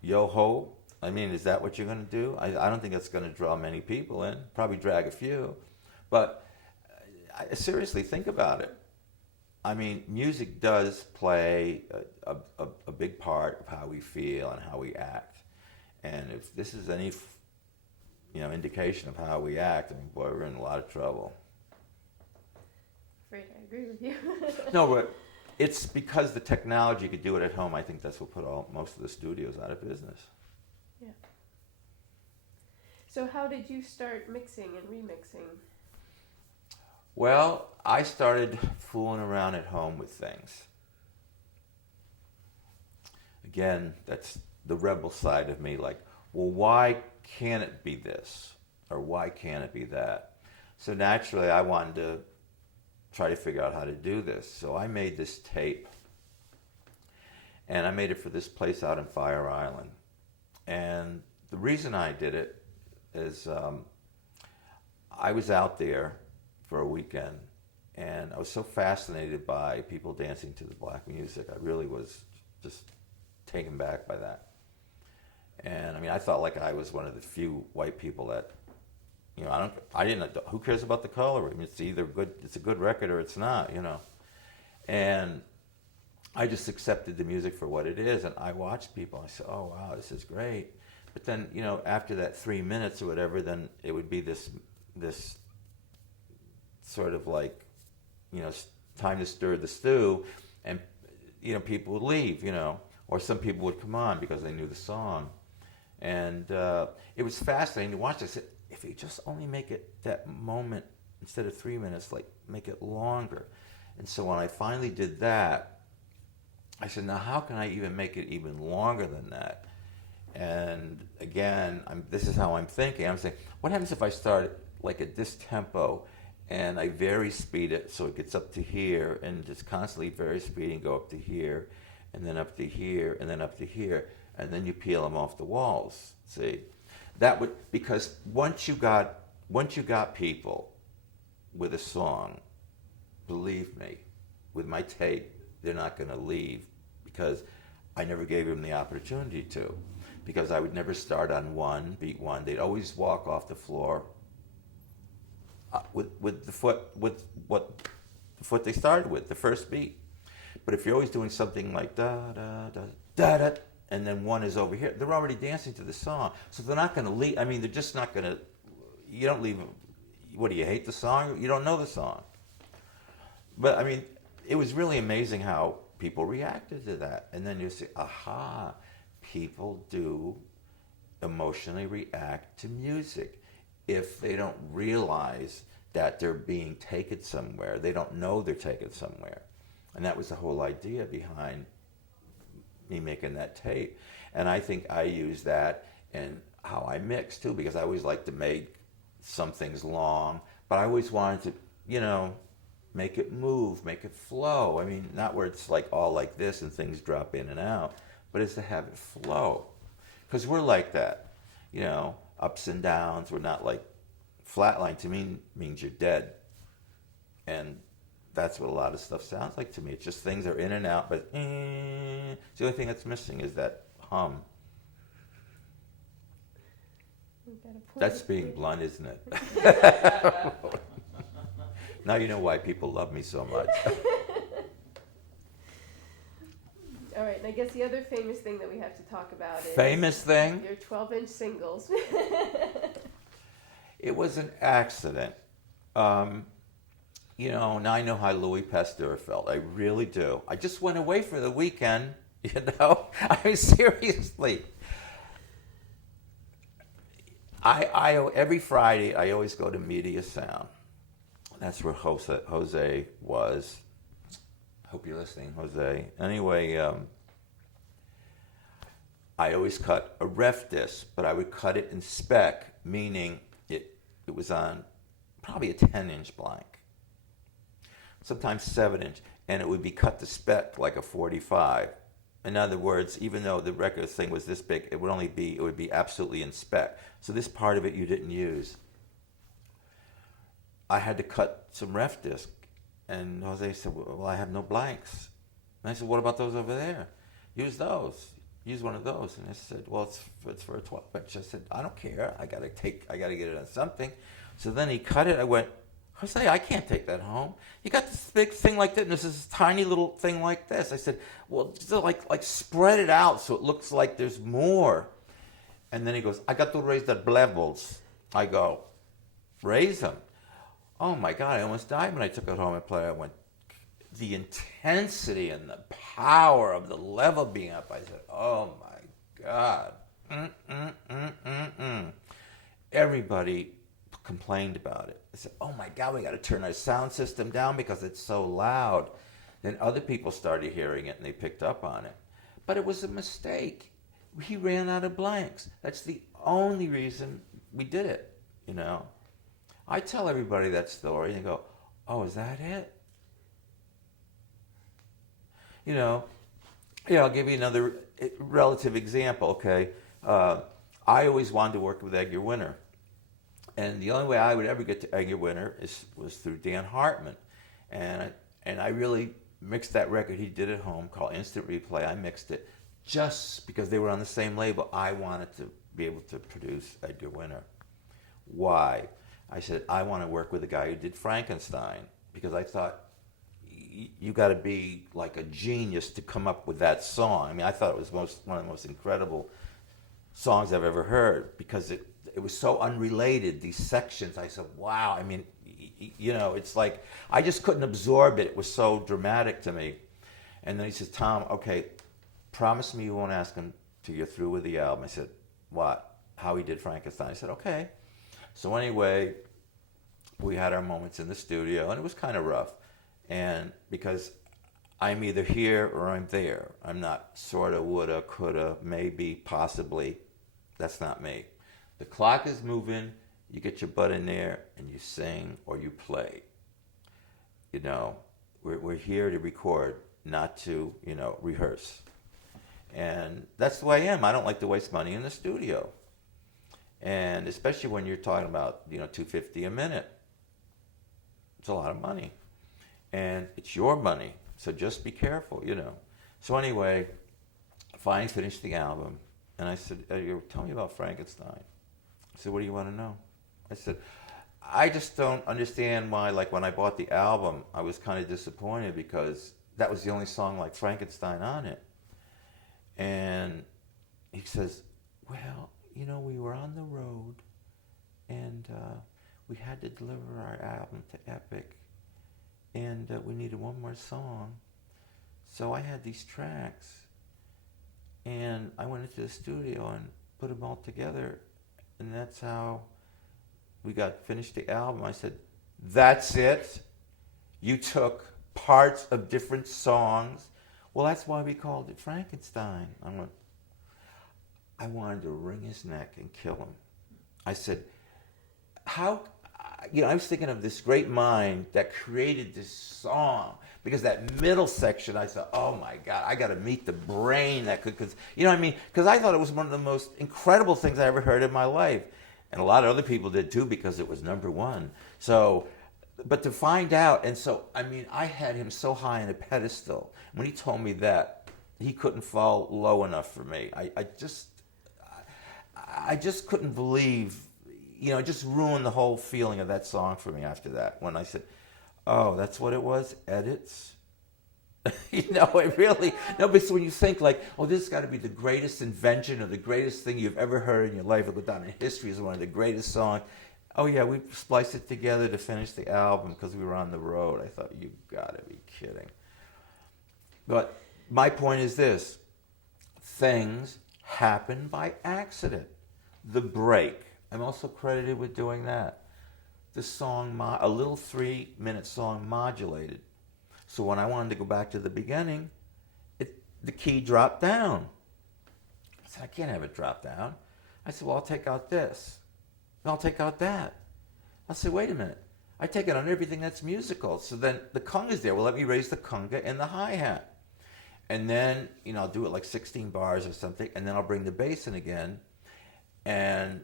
Yo-ho? I mean, is that what you're going to do? I don't think that's going to draw many people in. Probably drag a few. But seriously, think about it. I mean, music does play a big part of how we feel and how we act. And if this is any indication of how we act, I mean, boy, we're in a lot of trouble. Afraid I agree with you. No, but it's because the technology could do it at home. I think that's what put most of the studios out of business. Yeah. So how did you start mixing and remixing? Well, I started fooling around at home with things. Again, that's the rebel side of me. Like, well, why can't it be this? Or why can't it be that? So naturally, I wanted to try to figure out how to do this. So I made this tape. And I made it for this place out in Fire Island. And the reason I did it is I was out there for a weekend, and I was so fascinated by people dancing to the black music. I really was just taken back by that. And I mean, I felt like I was one of the few white people that, who cares about the color? I mean, it's either good, it's a good record or it's not, And I just accepted the music for what it is, and I watched people. I said, oh wow, this is great. But then, after that 3 minutes or whatever, then it would be this sort of like, time to stir the stew, and people would leave, or some people would come on because they knew the song, and it was fascinating to watch. I said, if you just only make it that moment instead of 3 minutes, like make it longer. And so when I finally did that, I said, now how can I even make it even longer than that? And again, this is how I'm thinking. I'm saying, what happens if I start like at this tempo and I vary speed it so it gets up to here, and just constantly vary speed and go up to here, and then up to here, and then up to here, and then you peel them off the walls. See, that would, because once you got people with a song, believe me, with my tape, they're not going to leave, because I never gave them the opportunity to, because I would never start on one, beat one. They'd always walk off the floor with the foot, with what the foot they started with, the first beat. But if you're always doing something like da da da da da, and then one is over here, they're already dancing to the song, so they're not going to leave. I mean, they're just not going to. You don't leave. What, do you hate the song? You don't know the song. But I mean, it was really amazing how people reacted to that, and then you say, aha, people do emotionally react to music if they don't realize that they're being taken somewhere. They don't know they're taken somewhere. And that was the whole idea behind me making that tape. And I think I use that in how I mix too, because I always like to make some things long, but I always wanted to, you know, make it move, make it flow. I mean, not where it's like all like this and things drop in and out, but it's to have it flow. Because we're like that, you know, ups and downs. We're not like, flatline to me means you're dead. And that's what a lot of stuff sounds like to me. It's just things are in and out, but the only thing that's missing is that hum. That's being blunt, isn't it? Now you know why people love me so much. All right, and I guess the other famous thing that we have to talk about is... Famous thing? Your 12-inch singles. It was an accident. You know, now I know how Louis Pasteur felt. I really do. I just went away for the weekend, you know? I mean, seriously. I every Friday, I always go to Media Sound. That's where Jose was. Hope you're listening, Jose. Anyway, I always cut a ref disc, but I would cut it in spec, meaning it was on probably a 10-inch blank, sometimes 7-inch, and it would be cut to spec like a 45. In other words, even though the record thing was this big, it would be absolutely in spec. So this part of it you didn't use. I had to cut some ref disc, and Jose said, well, I have no blanks. And I said, what about those over there? Use those. Use one of those. And I said, well, it's for a 12-inch. I said, I don't care. I gotta get it on something. So then he cut it. I went, Jose, I can't take that home. You got this big thing like that, and there's this tiny little thing like this. I said, well, just like spread it out so it looks like there's more. And then he goes, I got to raise the levels. I go, raise them. Oh my God, I almost died when I took it home and played. I went, the intensity and the power of the level being up. I said, oh my God. Everybody complained about it. I said, oh my God, we got to turn our sound system down because it's so loud. Then other people started hearing it and they picked up on it. But it was a mistake. He ran out of blanks. That's the only reason we did it, you know. I tell everybody that story and they go, oh, is that it? You know, I'll give you another relative example, okay? I always wanted to work with Edgar Winter. And the only way I would ever get to Edgar Winter was through Dan Hartman. And I really mixed that record he did at home called Instant Replay. I mixed it just because they were on the same label. I wanted to be able to produce Edgar Winter. Why? I said, I want to work with a guy who did Frankenstein, because I thought, you got to be like a genius to come up with that song. I mean, I thought it was one of the most incredible songs I've ever heard, because it was so unrelated, these sections. I said, wow. I mean, you know, it's like, I just couldn't absorb it. It was so dramatic to me. And then he says, Tom, okay, promise me you won't ask him till you're through with the album. I said, what? How he did Frankenstein? I said, okay. So anyway, we had our moments in the studio, and it was kind of rough. And because I'm either here or I'm there. I'm not sorta, woulda, coulda, maybe, possibly. That's not me. The clock is moving, you get your butt in there, and you sing or you play. You know, we're here to record. not to, rehearse. And that's the way I am. I don't like to waste money in the studio. And especially when you're talking about, $250 a minute. It's a lot of money. And it's your money. So just be careful, So anyway, I finally finished the album. And I said, tell me about Frankenstein. I said, what do you want to know? I said, I just don't understand why, like when I bought the album, I was kind of disappointed because that was the only song like Frankenstein on it. And he says, well, we were on the road and we had to deliver our album to Epic and we needed one more song. So I had these tracks and I went into the studio and put them all together and that's how we finished the album. I said, that's it? You took parts of different songs? Well, that's why we called it Frankenstein. I wanted to wring his neck and kill him. I said, how, I was thinking of this great mind that created this song, because that middle section, I thought, oh my God, I got to meet the brain that could, because I thought it was one of the most incredible things I ever heard in my life. And a lot of other people did too, because it was #1. So, but to find out, and so, I had him so high on a pedestal. When he told me that, he couldn't fall low enough for me. I just couldn't believe, it just ruined the whole feeling of that song for me after that. When I said, oh, that's what it was? Edits? It really, no, but when you think like, oh, this has got to be the greatest invention or the greatest thing you've ever heard in your life, it'll go down in history as one of the greatest songs. Oh yeah, we spliced it together to finish the album because we were on the road. I thought, you gotta be kidding. But my point is this, things happen by accident. The break, I'm also credited with doing that. The song, a little 3-minute song modulated. So when I wanted to go back to the beginning, the key dropped down. I said, I can't have it drop down. I said, well, I'll take out this. And I'll take out that. I said, wait a minute. I take it on everything that's musical. So then the conga's there. Well, let me raise the conga and the hi-hat. And then, I'll do it like 16 bars or something. And then I'll bring the bass in again. And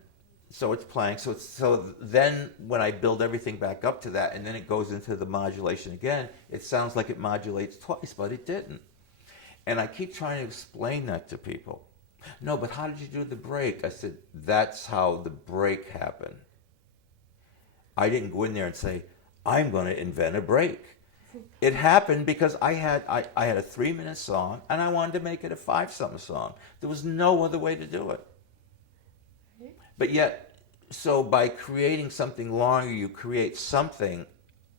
so it's playing. So then when I build everything back up to that, and then it goes into the modulation again, it sounds like it modulates twice, but it didn't. And I keep trying to explain that to people. No, but how did you do the break? I said, that's how the break happened. I didn't go in there and say, I'm going to invent a break. It happened because I had a 3-minute song, and I wanted to make it a 5-something song. There was no other way to do it. But yet, so by creating something longer, you create something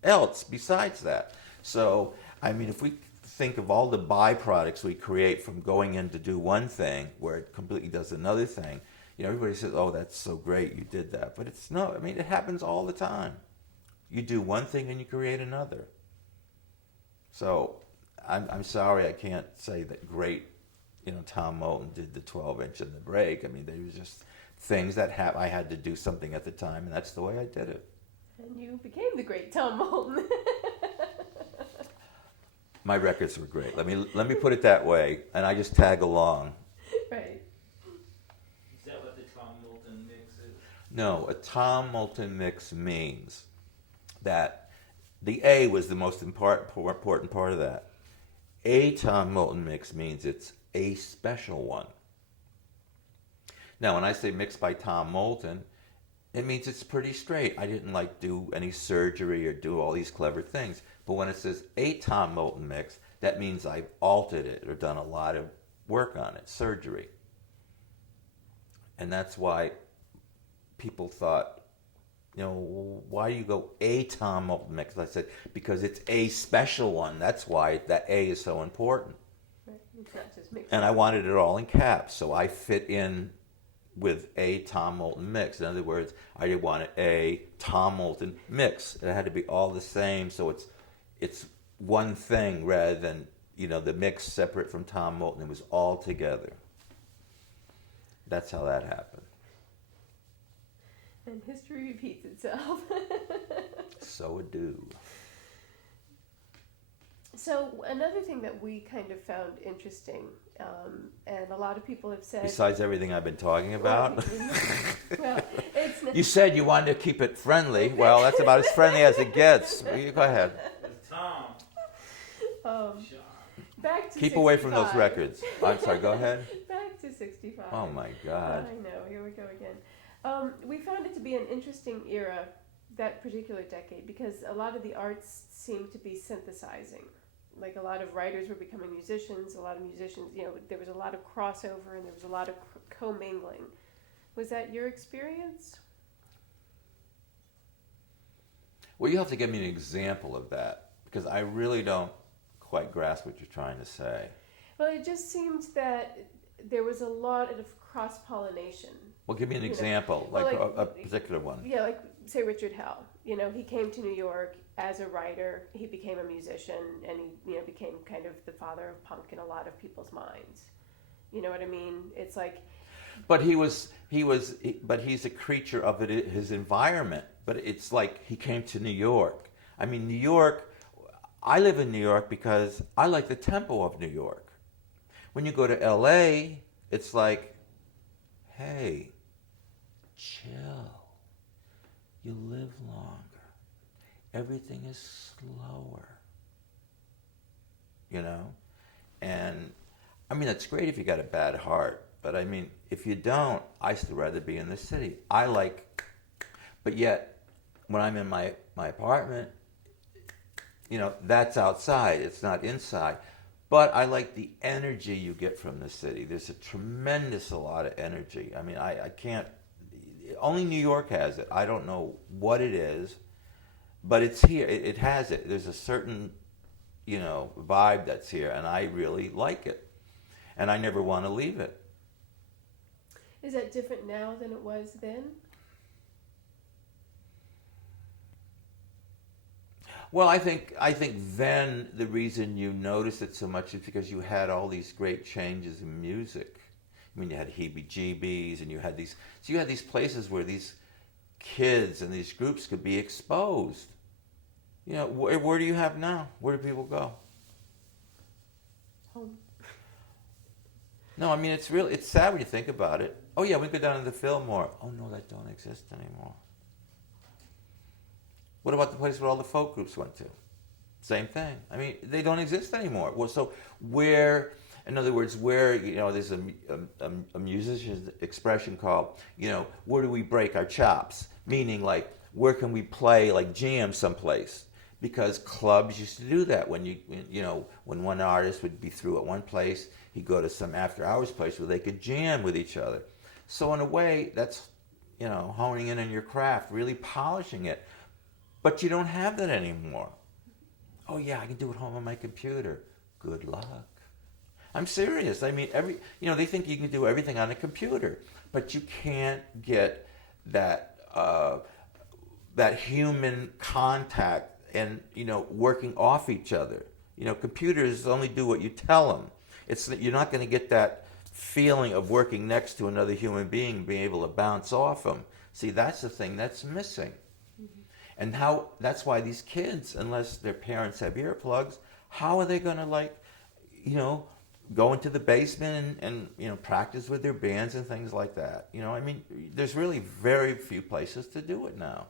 else besides that. So, if we think of all the byproducts we create from going in to do one thing where it completely does another thing, everybody says, oh, that's so great, you did that. But it happens all the time. You do one thing and you create another. So, I'm sorry I can't say that great, Tom Moulton did the 12-inch and the break. They were just things that I had to do something at the time, and that's the way I did it. And you became the great Tom Moulton. My records were great. Let me put it that way, and I just tag along. Right. Is that what the Tom Moulton mix is? No, a Tom Moulton mix means that the A was the most important part of that. A Tom Moulton mix means it's a special one. Now, when I say mixed by Tom Moulton, it means it's pretty straight. I didn't do any surgery or do all these clever things. But when it says a Tom Moulton mix, that means I've altered it or done a lot of work on it, surgery. And that's why people thought, why do you go a Tom Moulton mix? I said, because it's a special one. That's why that A is so important. Right. It's not just mixed. And I wanted it all in caps, so I fit in with a Tom Moulton mix. In other words, I didn't want a Tom Moulton mix. It had to be all the same, so it's one thing rather than the mix separate from Tom Moulton. It was all together. That's how that happened. And history repeats itself. So it do. So another thing that we kind of found interesting, and a lot of people have said, Besides everything I've been talking well, about. well, it's You said you wanted to keep it friendly. Well, that's about as friendly as it gets. You go ahead. Tom. um, Sean. back to Keep away from those 65. records. I'm sorry, go ahead. Back to 65. Oh my God. I know, here we go again. We found it to be an interesting era, that particular decade, because a lot of the arts seemed to be synthesizing. Like a lot of writers were becoming musicians, a lot of musicians, there was a lot of crossover and there was a lot of commingling. Was that your experience? Well, you have to give me an example of that because I really don't quite grasp what you're trying to say. Well, it just seemed that there was a lot of cross-pollination. Well, give me an You know, example, well, like like- a particular one. Yeah, like say Richard Hell. He came to New York as a writer. He became a musician, and he became kind of the father of punk in a lot of people's minds. You know what I mean? It's like, But but he's a creature of his environment. But it's like he came to New York. I mean, New York, I live in New York because I like the tempo of New York. When you go to LA, it's like, hey, chill. You live longer. Everything is slower. And I mean, that's great if you got a bad heart. But I mean, if you don't, I still rather be in the city. But yet, when I'm in my apartment, that's outside. It's not inside. But I like the energy you get from the city. There's a lot of energy. I mean, I can't, only New York has it. I don't know what it is, but it's here. It has it. There's a certain, vibe that's here, and I really like it. And I never want to leave it. is that different now than it was then? Well, I think then the reason you noticed it so much is because you had all these great changes in music. I mean, you had heebie-jeebies, and you had these places where these kids and these groups could be exposed. Where do you have now? Where do people go? Home. No, I mean, it's sad when you think about it. Oh yeah, we go down to the Fillmore. Oh no, that don't exist anymore. What about the place where all the folk groups went to? Same thing. I mean, they don't exist anymore. Well, so in other words, there's a musician's expression called, where do we break our chops? Meaning, like, where can we play, like, jam someplace? Because clubs used to do that when one artist would be through at one place, he'd go to some after-hours place where they could jam with each other. So in a way, that's, honing in on your craft, really polishing it. But you don't have that anymore. Oh yeah, I can do it home on my computer. Good luck. I'm serious. I mean, they think you can do everything on a computer, but you can't get that human contact and working off each other. Computers only do what you tell them. You're not going to get that feeling of working next to another human being, being able to bounce off them. See, that's the thing that's missing. And that's why these kids, unless their parents have earplugs, how are they going to go into the basement and practice with their bands and things like that? I mean, there's really very few places to do it now.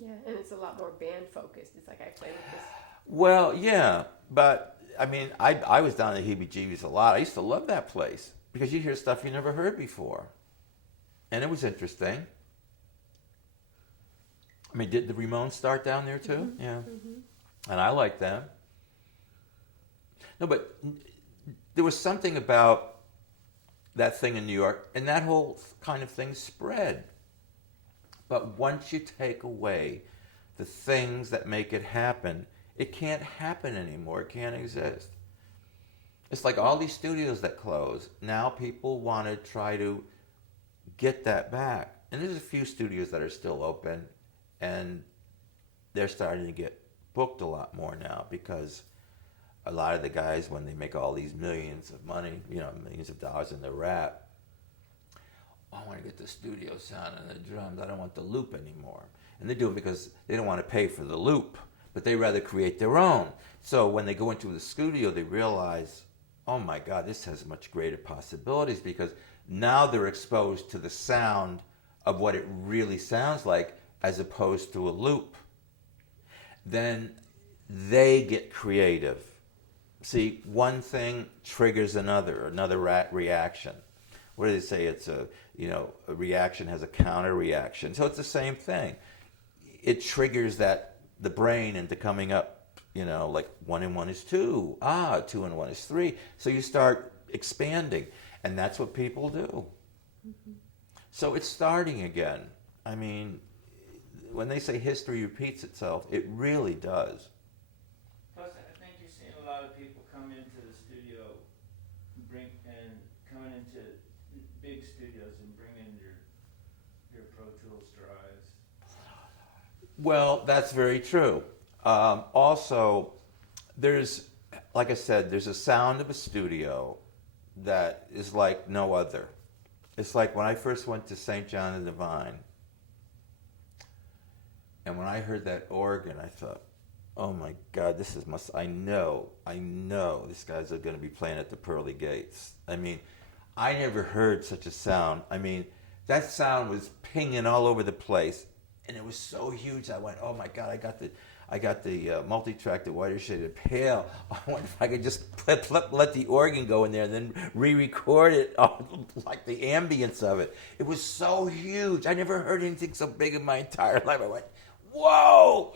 Yeah, and it's a lot more band focused. It's like I play with this. Well, yeah, but I mean, I was down at Heebie-Jeebies a lot. I used to love that place because you hear stuff you never heard before, and it was interesting. I mean, did the Ramones start down there too? Mm-hmm. Yeah. Mm-hmm. And I liked them. No, but there was something about that thing in New York, and that whole kind of thing spread. But once you take away the things that make it happen, it can't happen anymore. It can't exist. It's like all these studios that close. Now people want to try to get that back. And there's a few studios that are still open, and they're starting to get booked a lot more now because a lot of the guys, when they make all these millions of money, millions of dollars in their rap, I want to get the studio sound and the drums. I don't want the loop anymore. And they do it because they don't want to pay for the loop. but they rather create their own. So when they go into the studio, they realize, oh my God, this has much greater possibilities, because now they're exposed to the sound of what it really sounds like as opposed to a loop. Then they get creative. See, one thing triggers another reaction. What do they say? It's a reaction has a counter reaction. So it's the same thing. It triggers the brain into coming up, like 1 and 1 is 2. 2 and 1 is 3. So you start expanding, and that's what people do. Mm-hmm. So it's starting again. I mean, when they say history repeats itself, it really does. Plus, I think you're seeing a lot of people come into the studio, coming into big studios and bring in your Pro Tools drives. Well, that's very true. Also, like I said, there's a sound of a studio that is like no other. It's like when I first went to St. John the Divine, and when I heard that organ, I thought, oh my God, I know these guys are going to be playing at the pearly gates. I mean, I never heard such a sound. I mean, that sound was pinging all over the place, and it was so huge. I went, oh my God, I got the multi-track, the whiter shaded pale. I wonder if I could just let the organ go in there and then re-record it, like the ambience of it. It was so huge. I never heard anything so big in my entire life. I went, whoa,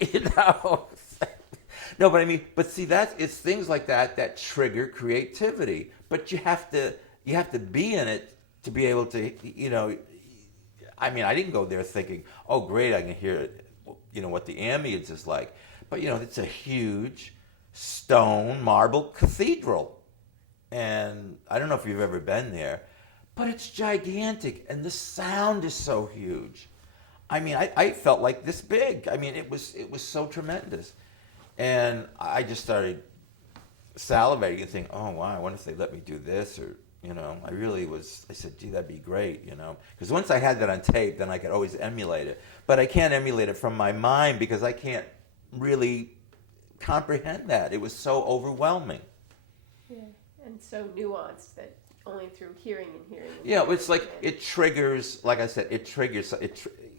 No, but I mean, see, it's things like that trigger creativity. But you have to be in it to be able to, I mean, I didn't go there thinking, oh great, I can hear, what the ambience is like. But it's a huge stone marble cathedral, and I don't know if you've ever been there, but it's gigantic, and the sound is so huge. I mean, I felt like this big. I mean, it was so tremendous. And I just started salivating and thinking, oh, wow, I wonder if they let me do this. Or, I said, gee, that'd be great, Because once I had that on tape, then I could always emulate it. But I can't emulate it from my mind because I can't really comprehend that. It was so overwhelming. Yeah, and so nuanced that only through hearing and hearing. Yeah, it's like it triggers, like I said,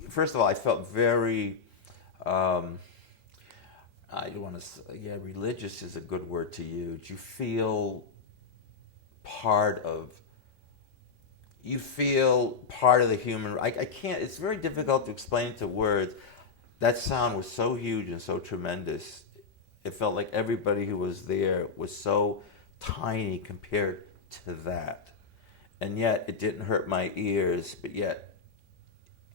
first of all, I felt very, I don't want to say, religious is a good word to use. You feel part of the human. I can't, it's very difficult to explain to words. That sound was so huge and so tremendous. It felt like everybody who was there was so tiny compared to that. And yet it didn't hurt my ears, but yet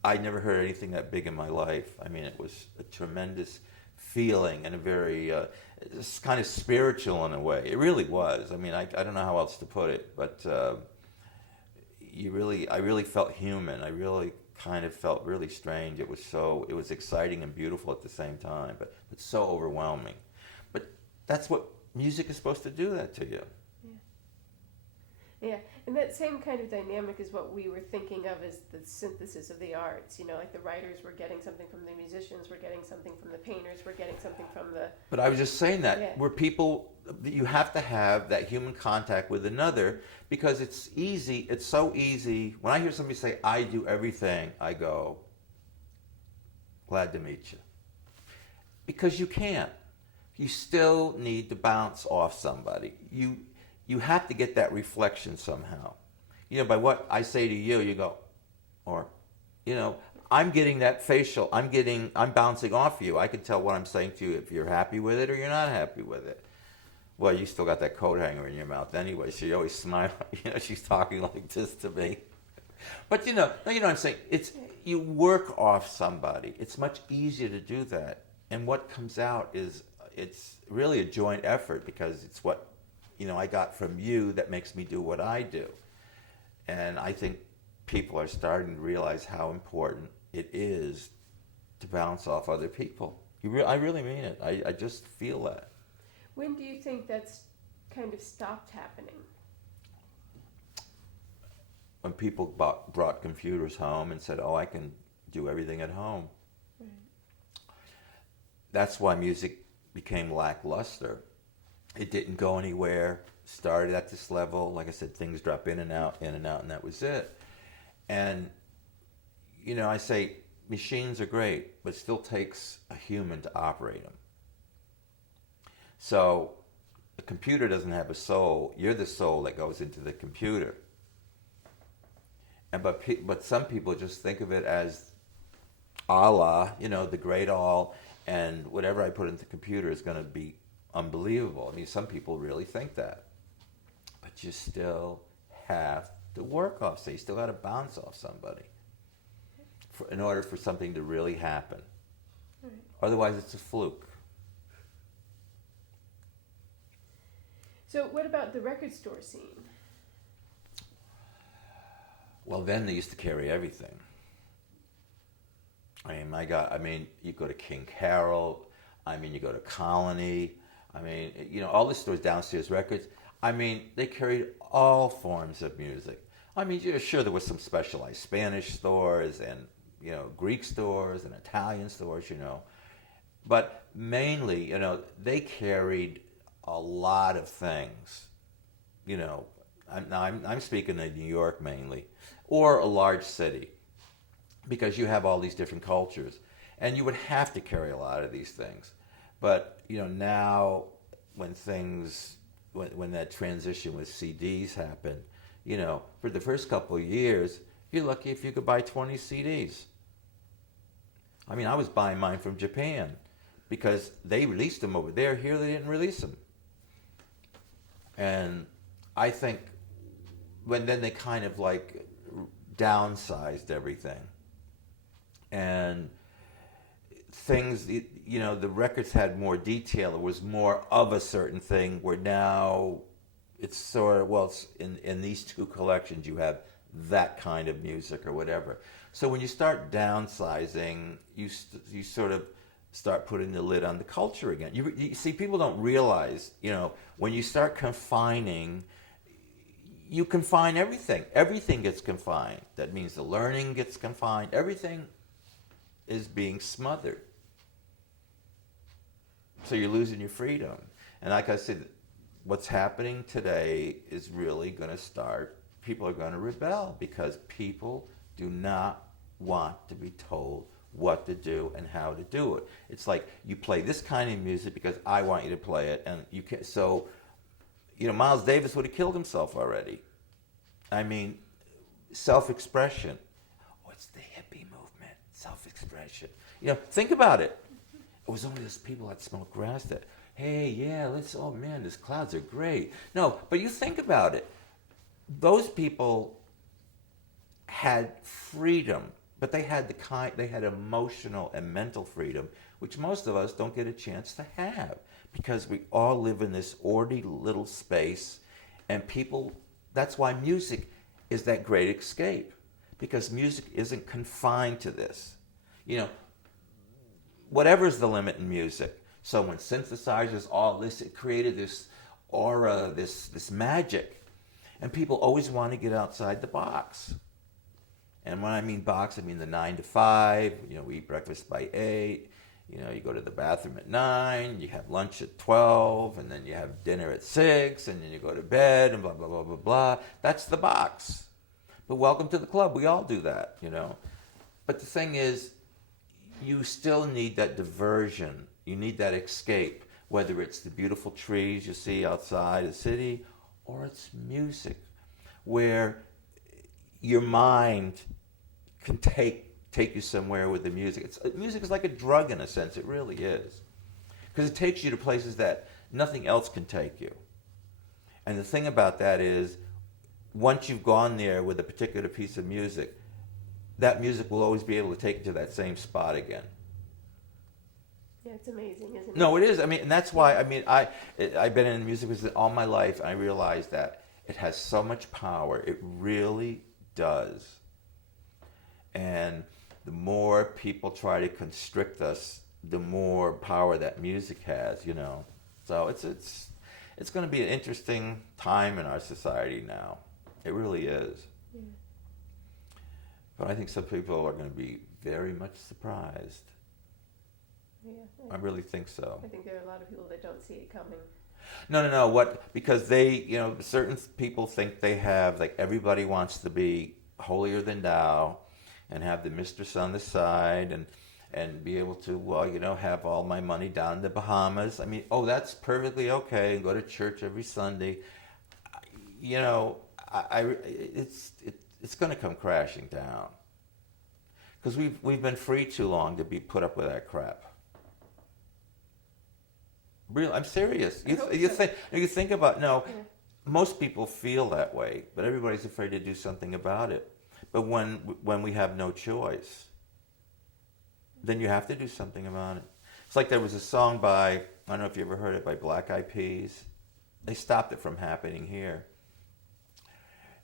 I never heard anything that big in my life. I mean, it was a tremendous feeling and a very, it's kind of spiritual in a way. It really was. I mean, I don't know how else to put it, but I really felt human. I really kind of felt really strange. It was exciting and beautiful at the same time, but it's so overwhelming. But that's what music is supposed to do, that to you. Yeah, and that same kind of dynamic is what we were thinking of as the synthesis of the arts. Like the writers were getting something from the musicians, we're getting something from the painters, we're getting something from the... But I was just saying that, where people, you have to have that human contact with another, because it's so easy. When I hear somebody say, I do everything, I go, glad to meet you. Because you can't. You still need to bounce off somebody. You have to get that reflection somehow. By what I say to you, you go, or, I'm getting that facial, I'm bouncing off you. I can tell what I'm saying to you if you're happy with it or you're not happy with it. Well, you still got that coat hanger in your mouth anyway, so you always smile. She's talking like this to me. But what I'm saying? You work off somebody. It's much easier to do that. And what comes out it's really a joint effort, because it's what I got from you that makes me do what I do. And I think people are starting to realize how important it is to bounce off other people. I really mean it. I just feel that. When do you think that's kind of stopped happening? When people brought computers home and said, oh, I can do everything at home. Right. That's why music became lackluster. It didn't go anywhere. Started at this level. Like I said, things drop in and out, and that was it. And, you know, I say machines are great, but it still takes a human to operate them. So the computer doesn't have a soul. You're the soul that goes into the computer. And but some people just think of it as Allah, you know, the great all, and whatever I put into the computer is going to be unbelievable. I mean, some people really think that. But you still have to work off, so you still got to bounce off somebody in order for something to really happen. Right. Otherwise, it's a fluke. So what about the record store scene? Well, then they used to carry everything. I mean, my God, I mean, you go to King Carol, I mean, you go to Colony, I mean, you know, all the stores, Downstairs Records, I mean, they carried all forms of music. I mean, yeah, sure, there was some specialized Spanish stores and, you know, Greek stores and Italian stores, you know. But mainly, you know, they carried a lot of things, you know. I'm speaking of New York mainly, or a large city, because you have all these different cultures, and you would have to carry a lot of these things. But, you know, now when that transition with CDs happened, you know, for the first couple of years, you're lucky if you could buy 20 CDs. I mean, I was buying mine from Japan because they released them over there. Here, they didn't release them. And I think then they kind of like downsized everything. And things, you know, the records had more detail. It was more of a certain thing, where now it's sort of, well, it's in these two collections you have that kind of music or whatever. So when you start downsizing, you sort of start putting the lid on the culture again. You see, people don't realize, you know, when you start confining, you confine everything. Everything gets confined. That means the learning gets confined. Everything is being smothered. So you're losing your freedom. And like I said, what's happening today is really going to start, people are going to rebel because people do not want to be told what to do and how to do it. It's like, you play this kind of music because I want you to play it, and you can't. So, you know, Miles Davis would have killed himself already. I mean, self-expression. What's the hippie movement? Self-expression. You know, think about it. It was only those people that smoked grass that, hey, yeah, oh man, these clouds are great. No, but you think about it. Those people had freedom, but they had they had emotional and mental freedom, which most of us don't get a chance to have, because we all live in this orderly little space, and people, that's why music is that great escape, because music isn't confined to this. You know, whatever's the limit in music. So when synthesizers, all this, it created this aura, this magic. And people always want to get outside the box. And when I mean box, I mean the 9 to 5, you know, we eat breakfast by 8, you know, you go to the bathroom at 9, you have lunch at 12, and then you have dinner at 6, and then you go to bed, and blah, blah, blah, blah, blah. That's the box. But welcome to the club. We all do that, you know. But the thing is, you still need that diversion. You need that escape, whether it's the beautiful trees you see outside the city, or it's music, where your mind can take you somewhere with the music. Music is like a drug in a sense. It really is, because it takes you to places that nothing else can take you. And the thing about that is, once you've gone there with a particular piece of music, that music will always be able to take you to that same spot again. Yeah, it's amazing, isn't it? No, it is. I mean, and that's why, I mean, I've been in the music business all my life, and I realized that it has so much power. It really does. And the more people try to constrict us, the more power that music has, you know. So it's going to be an interesting time in our society now. It really is. Yeah. But I think some people are going to be very much surprised. Yeah, I really think so. I think there are a lot of people that don't see it coming. No. What? Because they, certain people think they have, like, everybody wants to be holier than thou, and have the mistress on the side, and be able to, well, have all my money down in the Bahamas. I mean, oh, that's perfectly okay, and go to church every Sunday. It's going to come crashing down, because we've been free too long to be put up with that crap. Real, I'm serious. You think about most people feel that way, but everybody's afraid to do something about it. But when we have no choice, then you have to do something about it. It's like there was a song by, I don't know if you ever heard it, by Black Eyed Peas. They stopped it from happening here.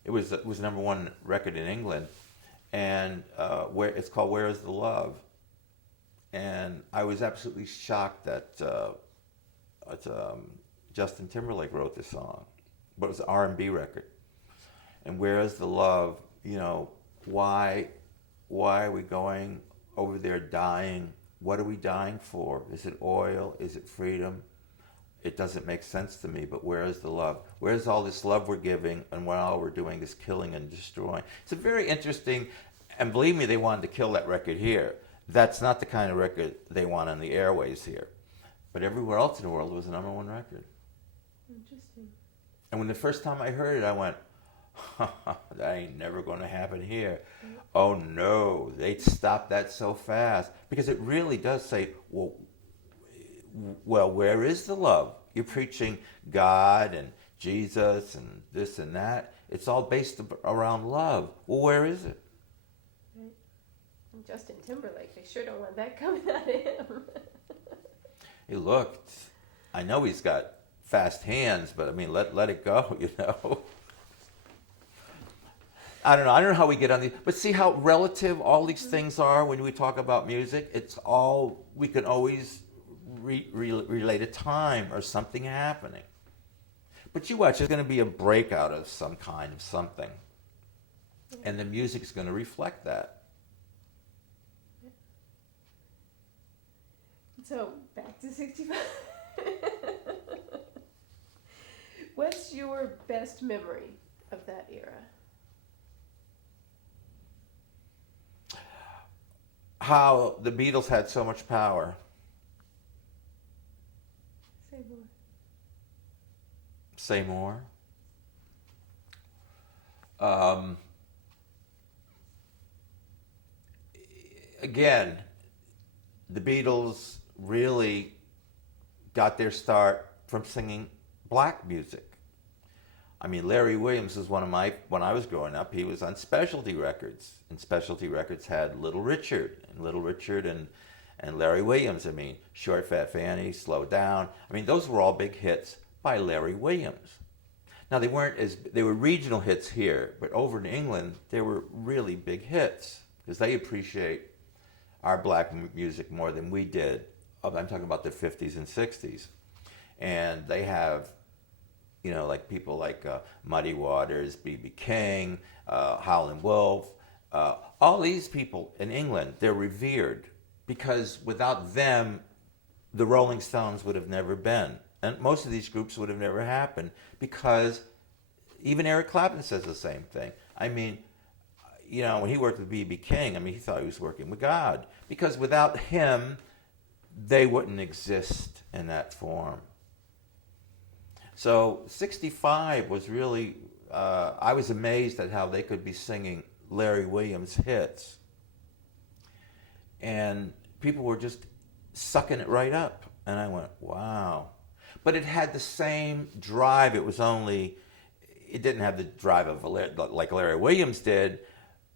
It was number one record in England, and it's called "Where Is the Love?" And I was absolutely shocked that Justin Timberlake wrote this song, but it was an R&B record. And where is the love? Why are we going over there dying? What are we dying for? Is it oil? Is it freedom? It doesn't make sense to me, but where is the love? Where's all this love we're giving, and when all we're doing is killing and destroying? It's a very interesting, and believe me, they wanted to kill that record here. That's not the kind of record they want on the airways here. But everywhere else in the world, it was the number one record. Interesting. And when the first time I heard it, I went, that ain't never going to happen here. Oh no, they'd stop that so fast. Because it really does say, well, where is the love? You're preaching God and Jesus and this and that. It's all based around love. Well, where is it? Right. And Justin Timberlake, they sure don't want that coming out of him. He looked, I know he's got fast hands, but I mean, let it go, I don't know how we get on these, but see how relative all these things are when we talk about music? It's all, we can always relate a time or something happening. But you watch, there's going to be a breakout of some kind of something. And the music's going to reflect that. So, back to 65. What's your best memory of that era? How the Beatles had so much power. Say more. Say more. Again, the Beatles really got their start from singing black music. I mean, Larry Williams was when I was growing up, he was on Specialty Records. And Specialty Records had Little Richard. And Little Richard and Larry Williams, I mean, Short Fat Fanny, Slow Down. I mean, those were all big hits by Larry Williams. Now, they were regional hits here, but over in England, they were really big hits because they appreciate our black music more than we did. I'm talking about the 50s and 60s. And they have, like people like Muddy Waters, B.B. King, Howlin' Wolf, all these people in England, they're revered because without them, the Rolling Stones would have never been. And most of these groups would have never happened because even Eric Clapton says the same thing. I mean, when he worked with B.B. King, I mean, he thought he was working with God because without him, they wouldn't exist in that form. So 65 was really, I was amazed at how they could be singing Larry Williams hits. And people were just sucking it right up. And I went, wow. But it had the same drive. It didn't have the drive of like Larry Williams did,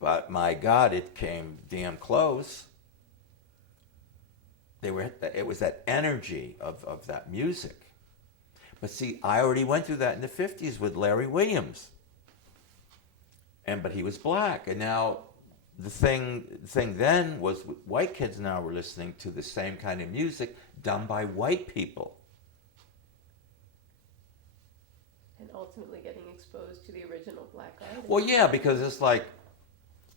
but my God, it came damn close. It was that energy of that music. But see, I already went through that in the 50s with Larry Williams. But he was black. And now the thing then was white kids now were listening to the same kind of music done by white people. And ultimately getting exposed to the original black artist. Well, yeah, because it's like,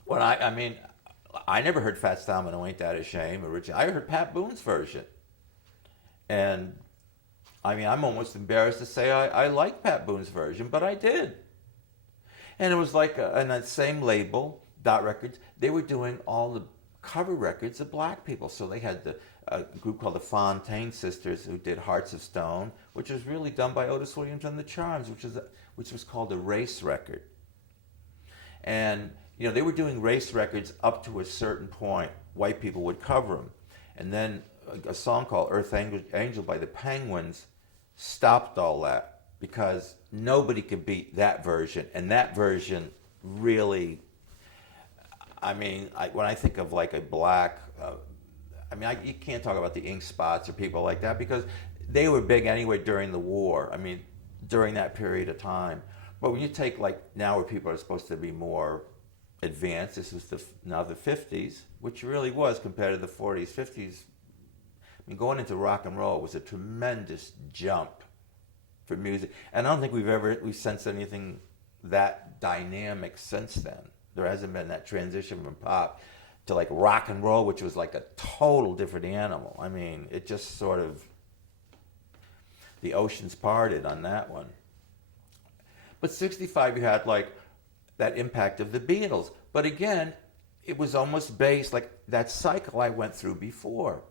I never heard Fats Domino Ain't That a Shame originally. I heard Pat Boone's version. And I mean, I'm almost embarrassed to say I like Pat Boone's version, but I did. And it was like, on that same label, Dot Records, they were doing all the cover records of black people. So they had a group called the Fontaine Sisters who did Hearts of Stone, which was really done by Otis Williams and the Charms, which was called a race record. And they were doing race records up to a certain point. White people would cover them, and then a song called Earth Angel by the Penguins stopped all that because nobody could beat that version. And that version really, I mean, when I think of like a black, you can't talk about the Ink Spots or people like that because they were big anyway during the war. I mean, during that period of time. But when you take like now where people are supposed to be more advanced, this was now the 50s, which really was compared to the 40s, 50s. I mean, going into rock and roll was a tremendous jump for music. And I don't think we've sensed anything that dynamic since then. There hasn't been that transition from pop to like rock and roll, which was like a total different animal. I mean, it just sort of, the oceans parted on that one. But 65, you had like that impact of the Beatles. But again, it was almost based like that cycle I went through before.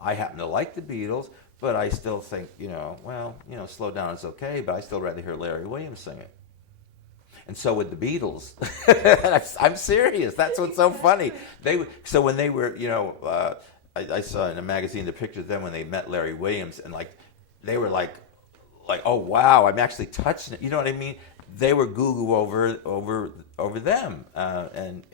I happen to like the Beatles, but I still think, Slow Down is okay, but I still rather hear Larry Williams sing it. And so with the Beatles, I'm serious. That's what's so funny. So when they were, I saw in a magazine the pictures of them when they met Larry Williams, and like they were like, oh wow, I'm actually touching it. You know what I mean? They were goo-goo over them, and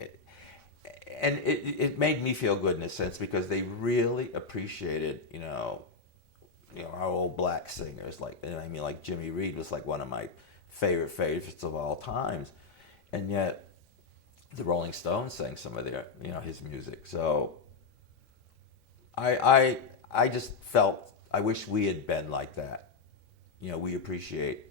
it made me feel good in a sense because they really appreciated, our old black singers. Like Jimmy Reed was like one of my favorites of all times, and yet the Rolling Stones sang some of their, his music. So I just felt I wish we had been like that. We appreciate,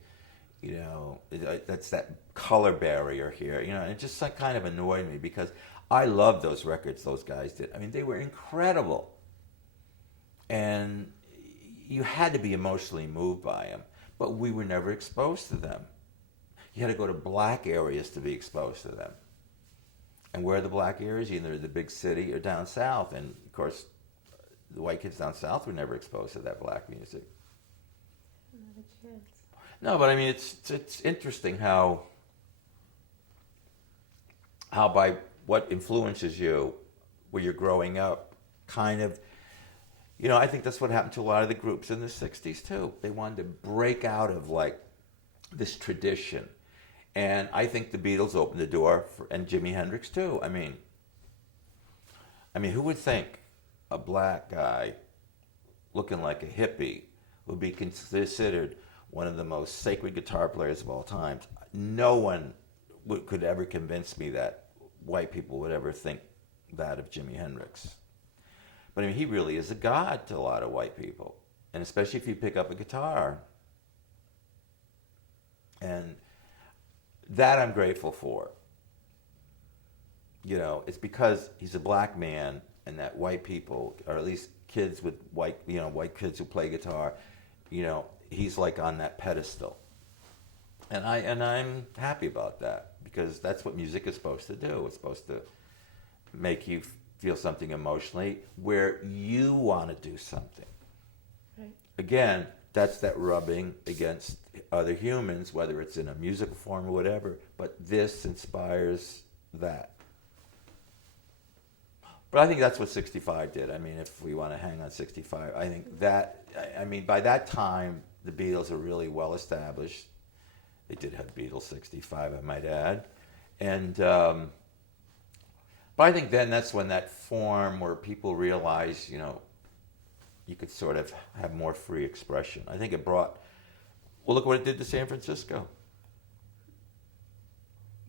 that's that color barrier here, and it just like kind of annoyed me because I love those records those guys did. I mean, they were incredible. And you had to be emotionally moved by them, but we were never exposed to them. You had to go to black areas to be exposed to them. And where are the black areas? Either the big city or down south. And of course, the white kids down south were never exposed to that black music. Not a chance. No, but I mean, it's interesting how by what influences you where you're growing up, kind of, I think that's what happened to a lot of the groups in the 60s too. They wanted to break out of like this tradition. And I think the Beatles opened the door and Jimi Hendrix too. I mean, who would think a black guy looking like a hippie would be considered one of the most sacred guitar players of all time? No one could ever convince me that white people would ever think that of Jimi Hendrix. But I mean, he really is a god to a lot of white people, and especially if you pick up a guitar. And that I'm grateful for. It's because he's a black man, and that white people, or at least kids with white kids who play guitar, he's like on that pedestal. And I'm happy about that because that's what music is supposed to do. It's supposed to make you feel something emotionally where you want to do something. Right. Again, that's that rubbing against other humans, whether it's in a musical form or whatever, but this inspires that. But I think that's what 65 did. I mean, if we want to hang on 65, I think that, by that time, the Beatles are really well established. They did have Beatles 65, I might add. And, but I think then that's when that form where people realize, you could sort of have more free expression. I think it brought, look what it did to San Francisco.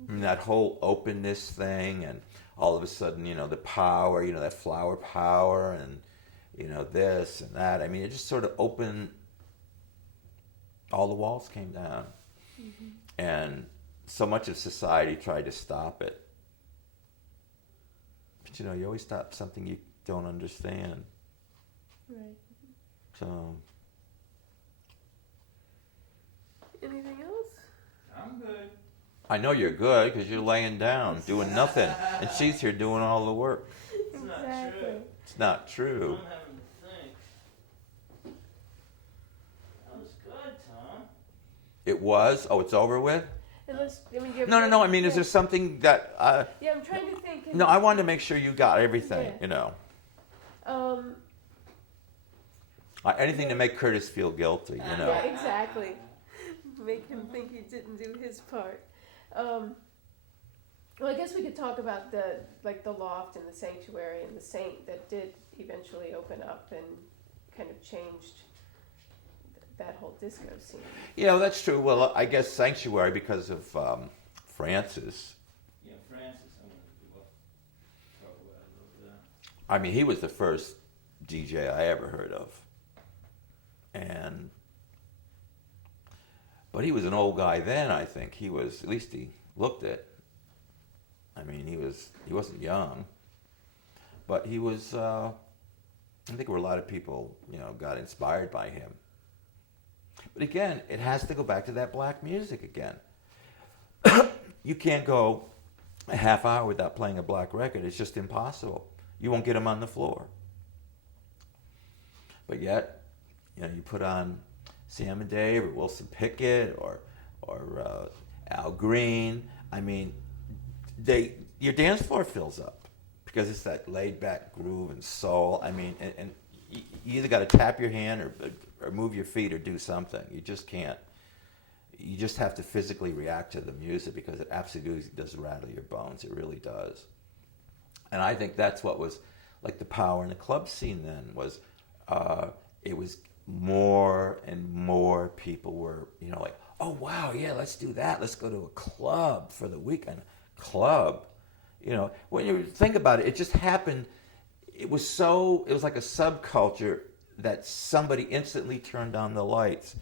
I mean, that whole openness thing, and all of a sudden, the power, that flower power, and, this and that. I mean, it just sort of opened, all the walls came down. Mm-hmm. And so much of society tried to stop it. But, you always stop something you don't understand. Right. So Anything else? I'm good. I know you're good because you're laying down doing nothing, and she's here doing all the work. It's not Exactly. true. It's not true. I'm having to think. That was good, Tom. It was. Oh, it's over with. Unless, I mean, do you No, no, no. I mean, is yeah. there something that? Yeah, I'm trying to think. No, I wanted to make sure you got everything. Yeah. You know, Um, anything to make Curtis feel guilty. You know. Yeah, exactly. Make him think he didn't do his part. Well, I guess we could talk about the loft and the sanctuary and the saint that did eventually open up and kind of changed that whole disco scene. Yeah, well, that's true. Well, I guess Sanctuary because of Francis. Yeah, Francis, I'm going to talk about it a little bit. I mean, he was the first DJ I ever heard of, but he was an old guy then. I think he was. At least he looked it. I mean, he wasn't young, but he was. I think there were a lot of people, got inspired by him. But again, it has to go back to that black music again. You can't go a half hour without playing a black record. It's just impossible. You won't get them on the floor. But yet, you put on Sam and Dave or Wilson Pickett or Al Green. I mean, your dance floor fills up because it's that laid back groove and soul. I mean, and you either got to tap your hand or move your feet or do something. You just can't. You just have to physically react to the music because it absolutely does rattle your bones. It really does. And I think that's what was like the power in the club scene then was it was more and more people were, like, oh, wow, yeah, let's do that. Let's go to a club for the weekend. Club. When you think about it, it just happened. It was like a subculture that somebody instantly turned on the lights.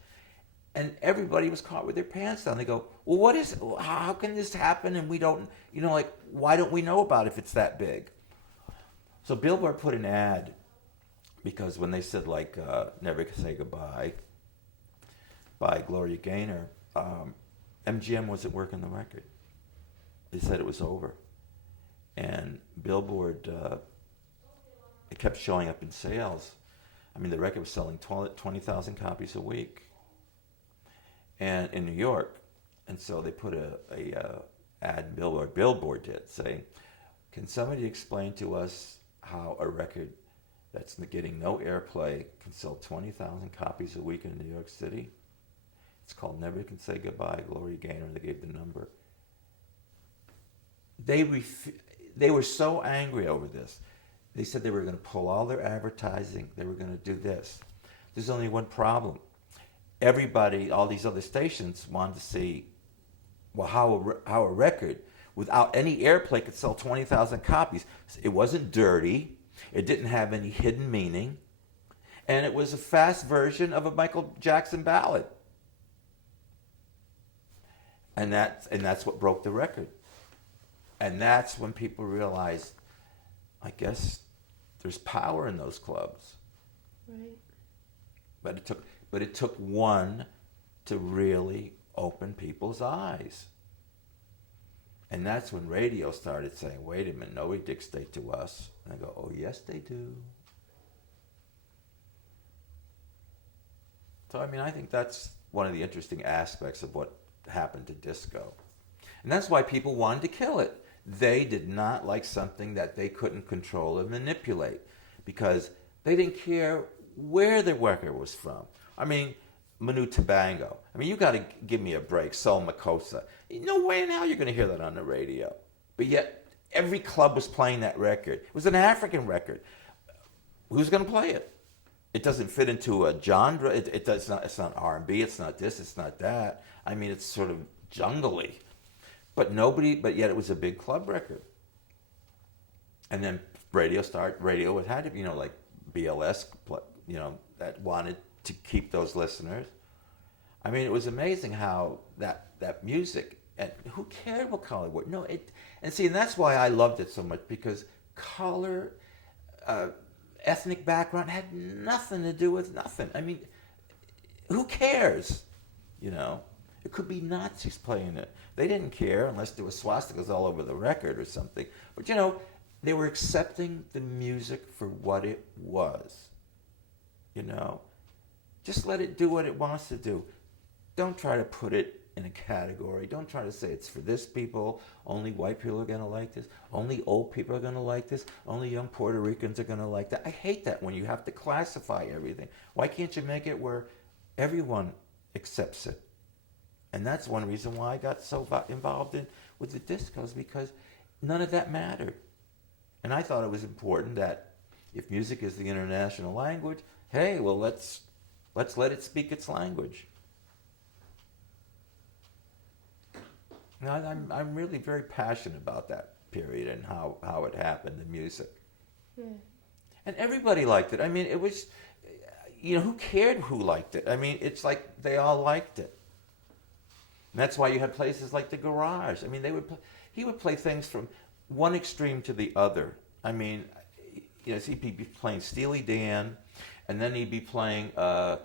And everybody was caught with their pants down. They go, well, how can this happen? And we don't, why don't we know about it if it's that big? So Billboard put an ad because when they said Never Say Goodbye by Gloria Gaynor, MGM wasn't working the record. They said it was over. And Billboard, it kept showing up in sales. I mean, the record was selling 20,000 copies a week, and in New York. And so they put a ad in Billboard. Billboard did saying, "Can somebody explain to us how a record that's getting no airplay can sell 20,000 copies a week in New York City?" It's called Never Can Say Goodbye, Gloria Gaynor. They gave the number. They were so angry over this. They said they were going to pull all their advertising. They were going to do this. There's only one problem. Everybody, all these other stations wanted to see, well, how a record without any airplay could sell 20,000 copies. It wasn't dirty. It didn't have any hidden meaning. And it was a fast version of a Michael Jackson ballad. And that's what broke the record. And that's when people realized, I guess there's power in those clubs. Right. But it took one to really open people's eyes. And that's when radio started saying, wait a minute, nobody dictates to us. And I go, oh, yes, they do. So, I mean, I think that's one of the interesting aspects of what happened to disco. And that's why people wanted to kill it. They did not like something that they couldn't control or manipulate because they didn't care where the record was from. I mean, Manu Tabango. I mean, you got to give me a break. Sol Makossa. No way in hell you're going to hear that on the radio. But yet, every club was playing that record. It was an African record. Who's going to play it? It doesn't fit into a genre. It's not R&B. It's not this. It's not that. I mean, it's sort of jungly. But yet it was a big club record. And then radio it had to be, like BLS, that wanted to keep those listeners. I mean, it was amazing how that music, and who cared what color it was? No, and that's why I loved it so much, because color, ethnic background had nothing to do with nothing. I mean, who cares? It could be Nazis playing it. They didn't care unless there was swastikas all over the record or something. But you know, they were accepting the music for what it was. You know, just let it do what it wants to do. Don't try to put it in a category. Don't try to say it's for this people. Only white people are going to like this. Only old people are going to like this. Only young Puerto Ricans are going to like that. I hate that when you have to classify everything. Why can't you make it where everyone accepts it? And that's one reason why I got so involved with the discos, because none of that mattered. And I thought it was important that if music is the international language, hey, well, let's let it speak its language. Now, I'm really very passionate about that period and how it happened, the music. Yeah. And everybody liked it. I mean, it was, you know, who cared who liked it? I mean, it's like they all liked it. And that's why you had places like the Garage. I mean, he would play things from one extreme to the other. I mean, you know, he'd be playing Steely Dan, and then he'd be playing, I'm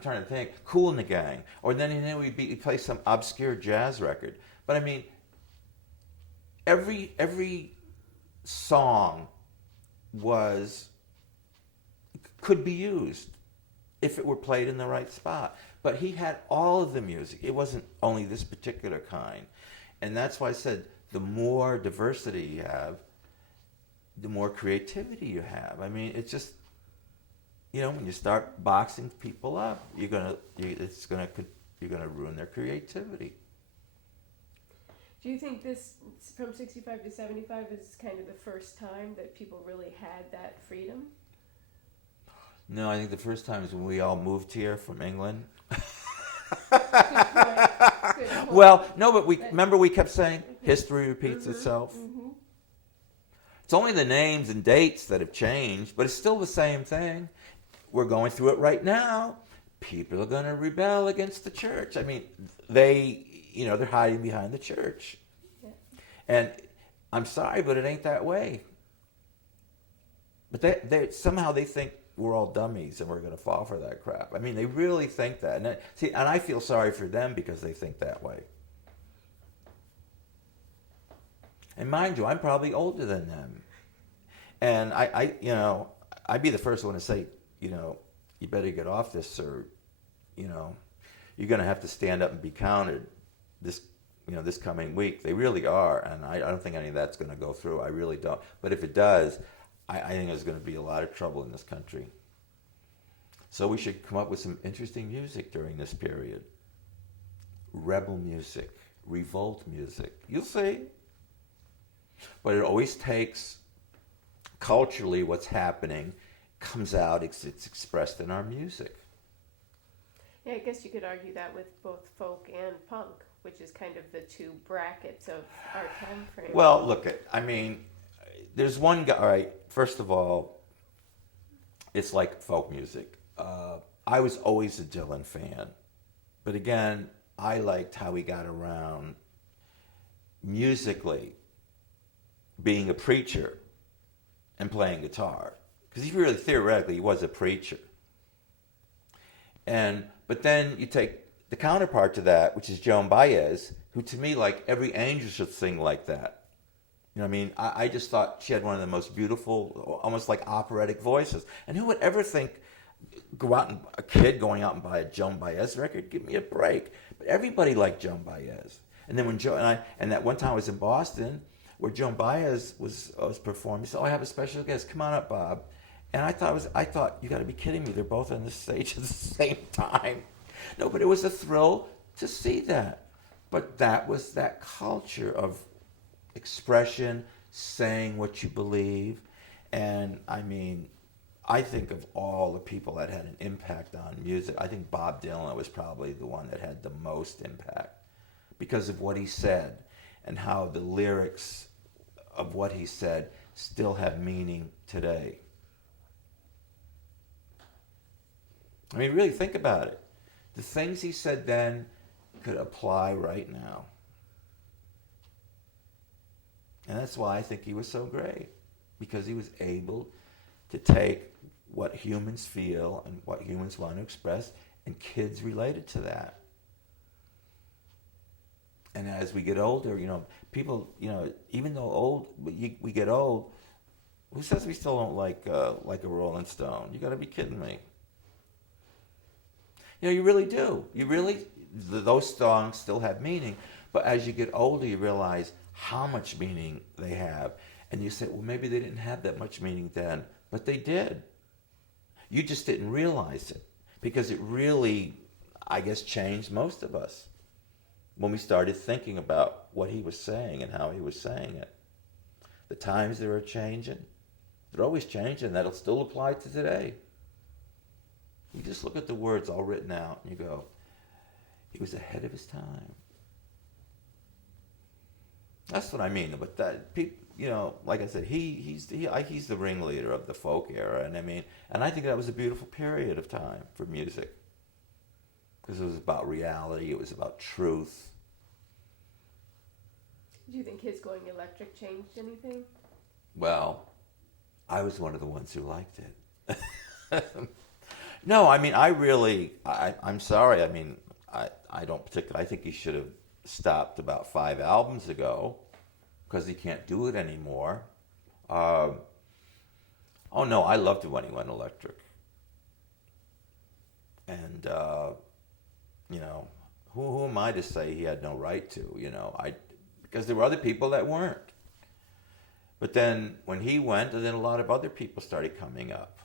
trying to think, Kool and the Gang. Or then he'd play some obscure jazz record. But I mean, every song could be used if it were played in the right spot. But he had all of the music. It wasn't only this particular kind. And that's why I said the more diversity you have, the more creativity you have. I mean, it's just, you know, when you start boxing people up, you're gonna ruin their creativity. Do you think this, from 65 to 75, is kind of the first time that people really had that freedom? No, I think the first time is when we all moved here from England. Good point. Good point. Well, no, but remember we kept saying history repeats itself. Mm-hmm. It's only the names and dates that have changed, but it's still the same thing. We're going through it right now. People are going to rebel against the church. I mean, they're hiding behind the church. Yeah. And I'm sorry, but it ain't that way. But they somehow they think we're all dummies and we're going to fall for that crap. I mean, they really think that. And I feel sorry for them because they think that way. And mind you, I'm probably older than them. And I'd be the first one to say, you know, you better get off this, or, you know, you're going to have to stand up and be counted this coming week. They really are, and I don't think any of that's going to go through. I really don't. But if it does, I think there's going to be a lot of trouble in this country. So we should come up with some interesting music during this period. Rebel music, revolt music. You'll see. But it always takes, culturally, what's happening comes out, it's expressed in our music. Yeah, I guess you could argue that with both folk and punk, which is kind of the two brackets of our time frame. Well, look, there's one guy, all right, first of all, it's like folk music. I was always a Dylan fan. But again, I liked how he got around musically, being a preacher and playing guitar. Because theoretically, he was a preacher. But then you take the counterpart to that, which is Joan Baez, who to me, like, every angel should sing like that. You know what I mean? I just thought she had one of the most beautiful, almost like operatic voices. And who would ever think, a kid going out and buy a Joan Baez record? Give me a break. But everybody liked Joan Baez. And then when that one time I was in Boston, where Joan Baez was performing, he said, "Oh, I have a special guest. Come on up, Bob." And I thought, you got to be kidding me. They're both on the stage at the same time. No, but it was a thrill to see that. But that was that culture of expression, saying what you believe. And I mean, I think of all the people that had an impact on music, I think Bob Dylan was probably the one that had the most impact because of what he said and how the lyrics of what he said still have meaning today. I mean, really think about it. The things he said then could apply right now. And that's why I think he was so great, because he was able to take what humans feel and what humans want to express, and kids related to that. And as we get older, people, even though we get old, who says we still don't like a Rolling Stone? You got to be kidding me. You really do. Those songs still have meaning. But as you get older, you realize how much meaning they have. And you say, well, maybe they didn't have that much meaning then. But they did. You just didn't realize it. Because it really, I guess, changed most of us when we started thinking about what he was saying and how he was saying it. The times they were changing. They're always changing. That'll still apply to today. You just look at the words all written out and you go, he was ahead of his time. That's what I mean. But that, like I said, he's the ringleader of the folk era, and I think that was a beautiful period of time for music because it was about reality. It was about truth. Do you think his going electric changed anything? Well, I was one of the ones who liked it. No, I'm sorry. I don't particularly. I think he should have stopped about 5 albums ago because he can't do it anymore. Oh no, I loved it when he went electric. And who am I to say he had no right to? Because there were other people that weren't. But then when he went, and then a lot of other people started coming up.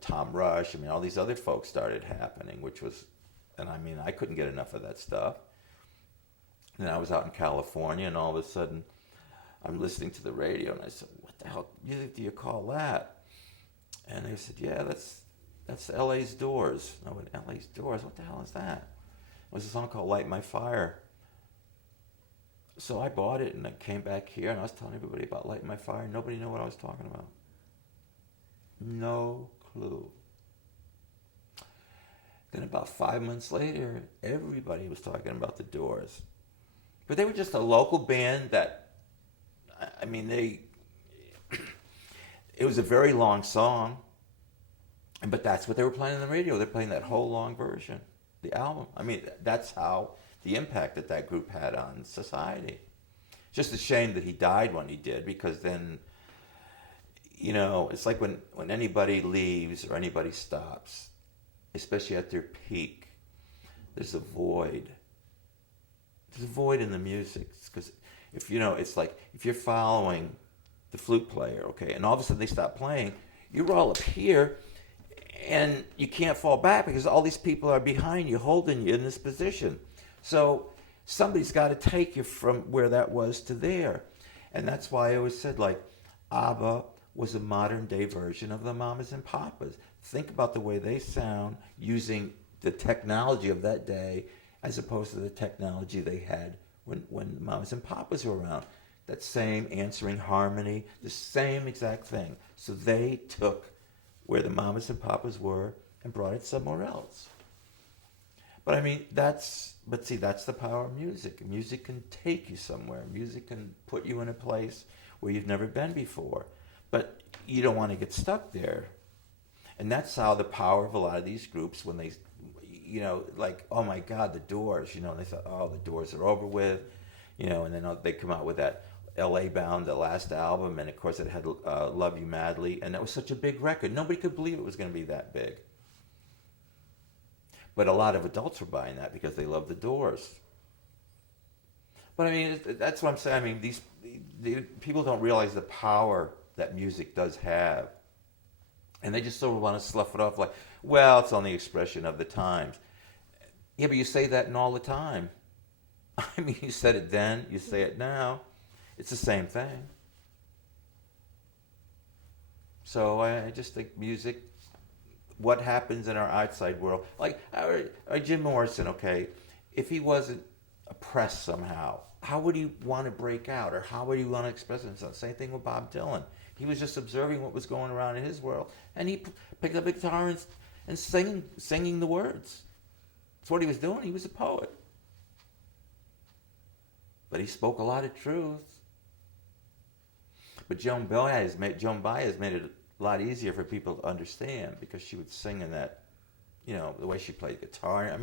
Tom Rush, all these other folks started happening, which was, and I couldn't get enough of that stuff. And I was out in California, and all of a sudden, I'm listening to the radio, and I said, what the hell music do you call that? And they said, yeah, that's LA's Doors. I went, LA's Doors? What the hell is that? It was a song called Light My Fire. So I bought it, and I came back here, and I was telling everybody about Light My Fire. Nobody knew what I was talking about. No clue. Then about 5 months later, everybody was talking about the Doors. But they were just a local band that, it was a very long song, but that's what they were playing on the radio. They're playing that whole long version, the album. That's how the impact that group had on society. Just a shame that he died when he did, because then, it's like when anybody leaves or anybody stops, especially at their peak, there's a void. There's a void in the music. Because it's like if you're following the flute player, okay, and all of a sudden they stop playing, you're all up here, and you can't fall back because all these people are behind you, holding you in this position. So somebody's got to take you from where that was to there. And that's why I always said, ABBA was a modern day version of the Mamas and Papas. Think about the way they sound using the technology of that day as opposed to the technology they had when Mamas and Papas were around. That same answering harmony, the same exact thing. So they took where the Mamas and Papas were and brought it somewhere else. But that's the power of music. Music can take you somewhere. Music can put you in a place where you've never been before. But you don't want to get stuck there. And that's how the power of a lot of these groups, when they, oh my God, the Doors, they thought, oh, the Doors are over with, and then they come out with that LA Bound, the last album, and of course it had Love You Madly, and that was such a big record. Nobody could believe it was going to be that big. But a lot of adults were buying that because they love the Doors. But that's what I'm saying. These people don't realize the power that music does have. And they just sort of want to slough it off like, well, it's only expression of the times. Yeah, but you say that in all the time. You said it then, you say it now. It's the same thing. So I just think music, what happens in our outside world, like Jim Morrison, okay, if he wasn't oppressed somehow, how would he want to break out, or how would he want to express himself? Same thing with Bob Dylan. He was just observing what was going around in his world, and he picked up a guitar and singing the words. That's what he was doing. He was a poet. But he spoke a lot of truth. But Joan Baez made it a lot easier for people to understand because she would sing in that, the way she played guitar.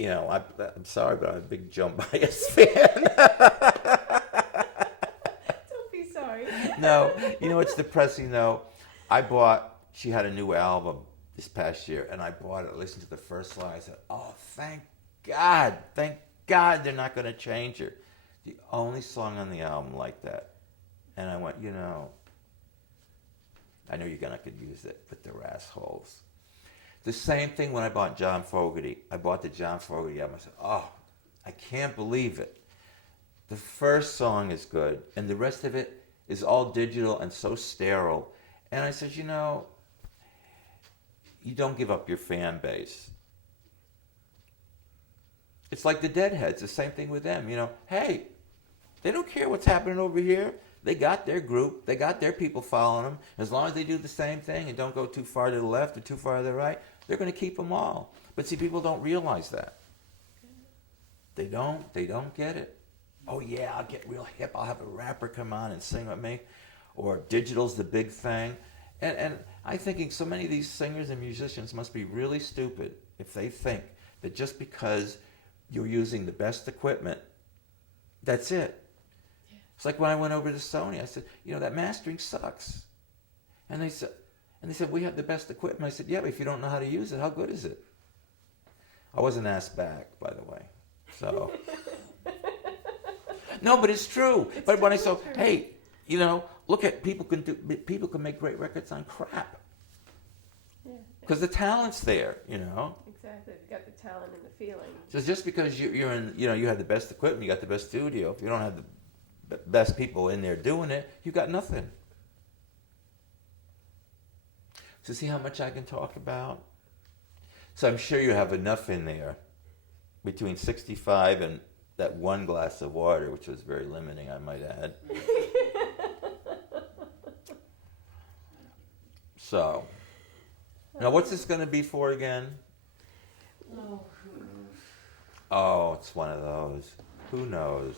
I'm sorry, but I'm a big Joan Baez fan. Don't be sorry. No, it's depressing though. She had a new album this past year, and I bought it. I listened to the first song. I said, oh, thank God they're not going to change her. The only song on the album like that. And I went, I know you're going to use it, but they're assholes. The same thing when I bought John Fogerty. I bought the John Fogerty album. I said, oh, I can't believe it. The first song is good, and the rest of it is all digital and so sterile. And I said, you don't give up your fan base. It's like the Deadheads, the same thing with them. Hey, they don't care what's happening over here. They got their group. They got their people following them. As long as they do the same thing and don't go too far to the left or too far to the right, they're going to keep them all. But see, people don't realize that. They don't get it. Oh yeah, I'll get real hip. I'll have a rapper come on and sing with me. Or digital's the big thing. And I'm thinking so many of these singers and musicians must be really stupid if they think that just because you're using the best equipment, that's it. Yeah. It's like when I went over to Sony, I said, that mastering sucks. And they said, we have the best equipment. I said, yeah, but if you don't know how to use it, how good is it? I wasn't asked back, by the way. So, no, but it's true. But when I saw, hey, look at people can make great records on crap. Because the talent's there, Exactly, you got the talent and the feeling. So just because you're in, you have the best equipment, you got the best studio. If you don't have the best people in there doing it, you got nothing. So see how much I can talk about? So I'm sure you have enough in there between 65 and that one glass of water, which was very limiting, I might add. So, now what's this going to be for again? Oh, who knows? Oh, it's one of those. Who knows?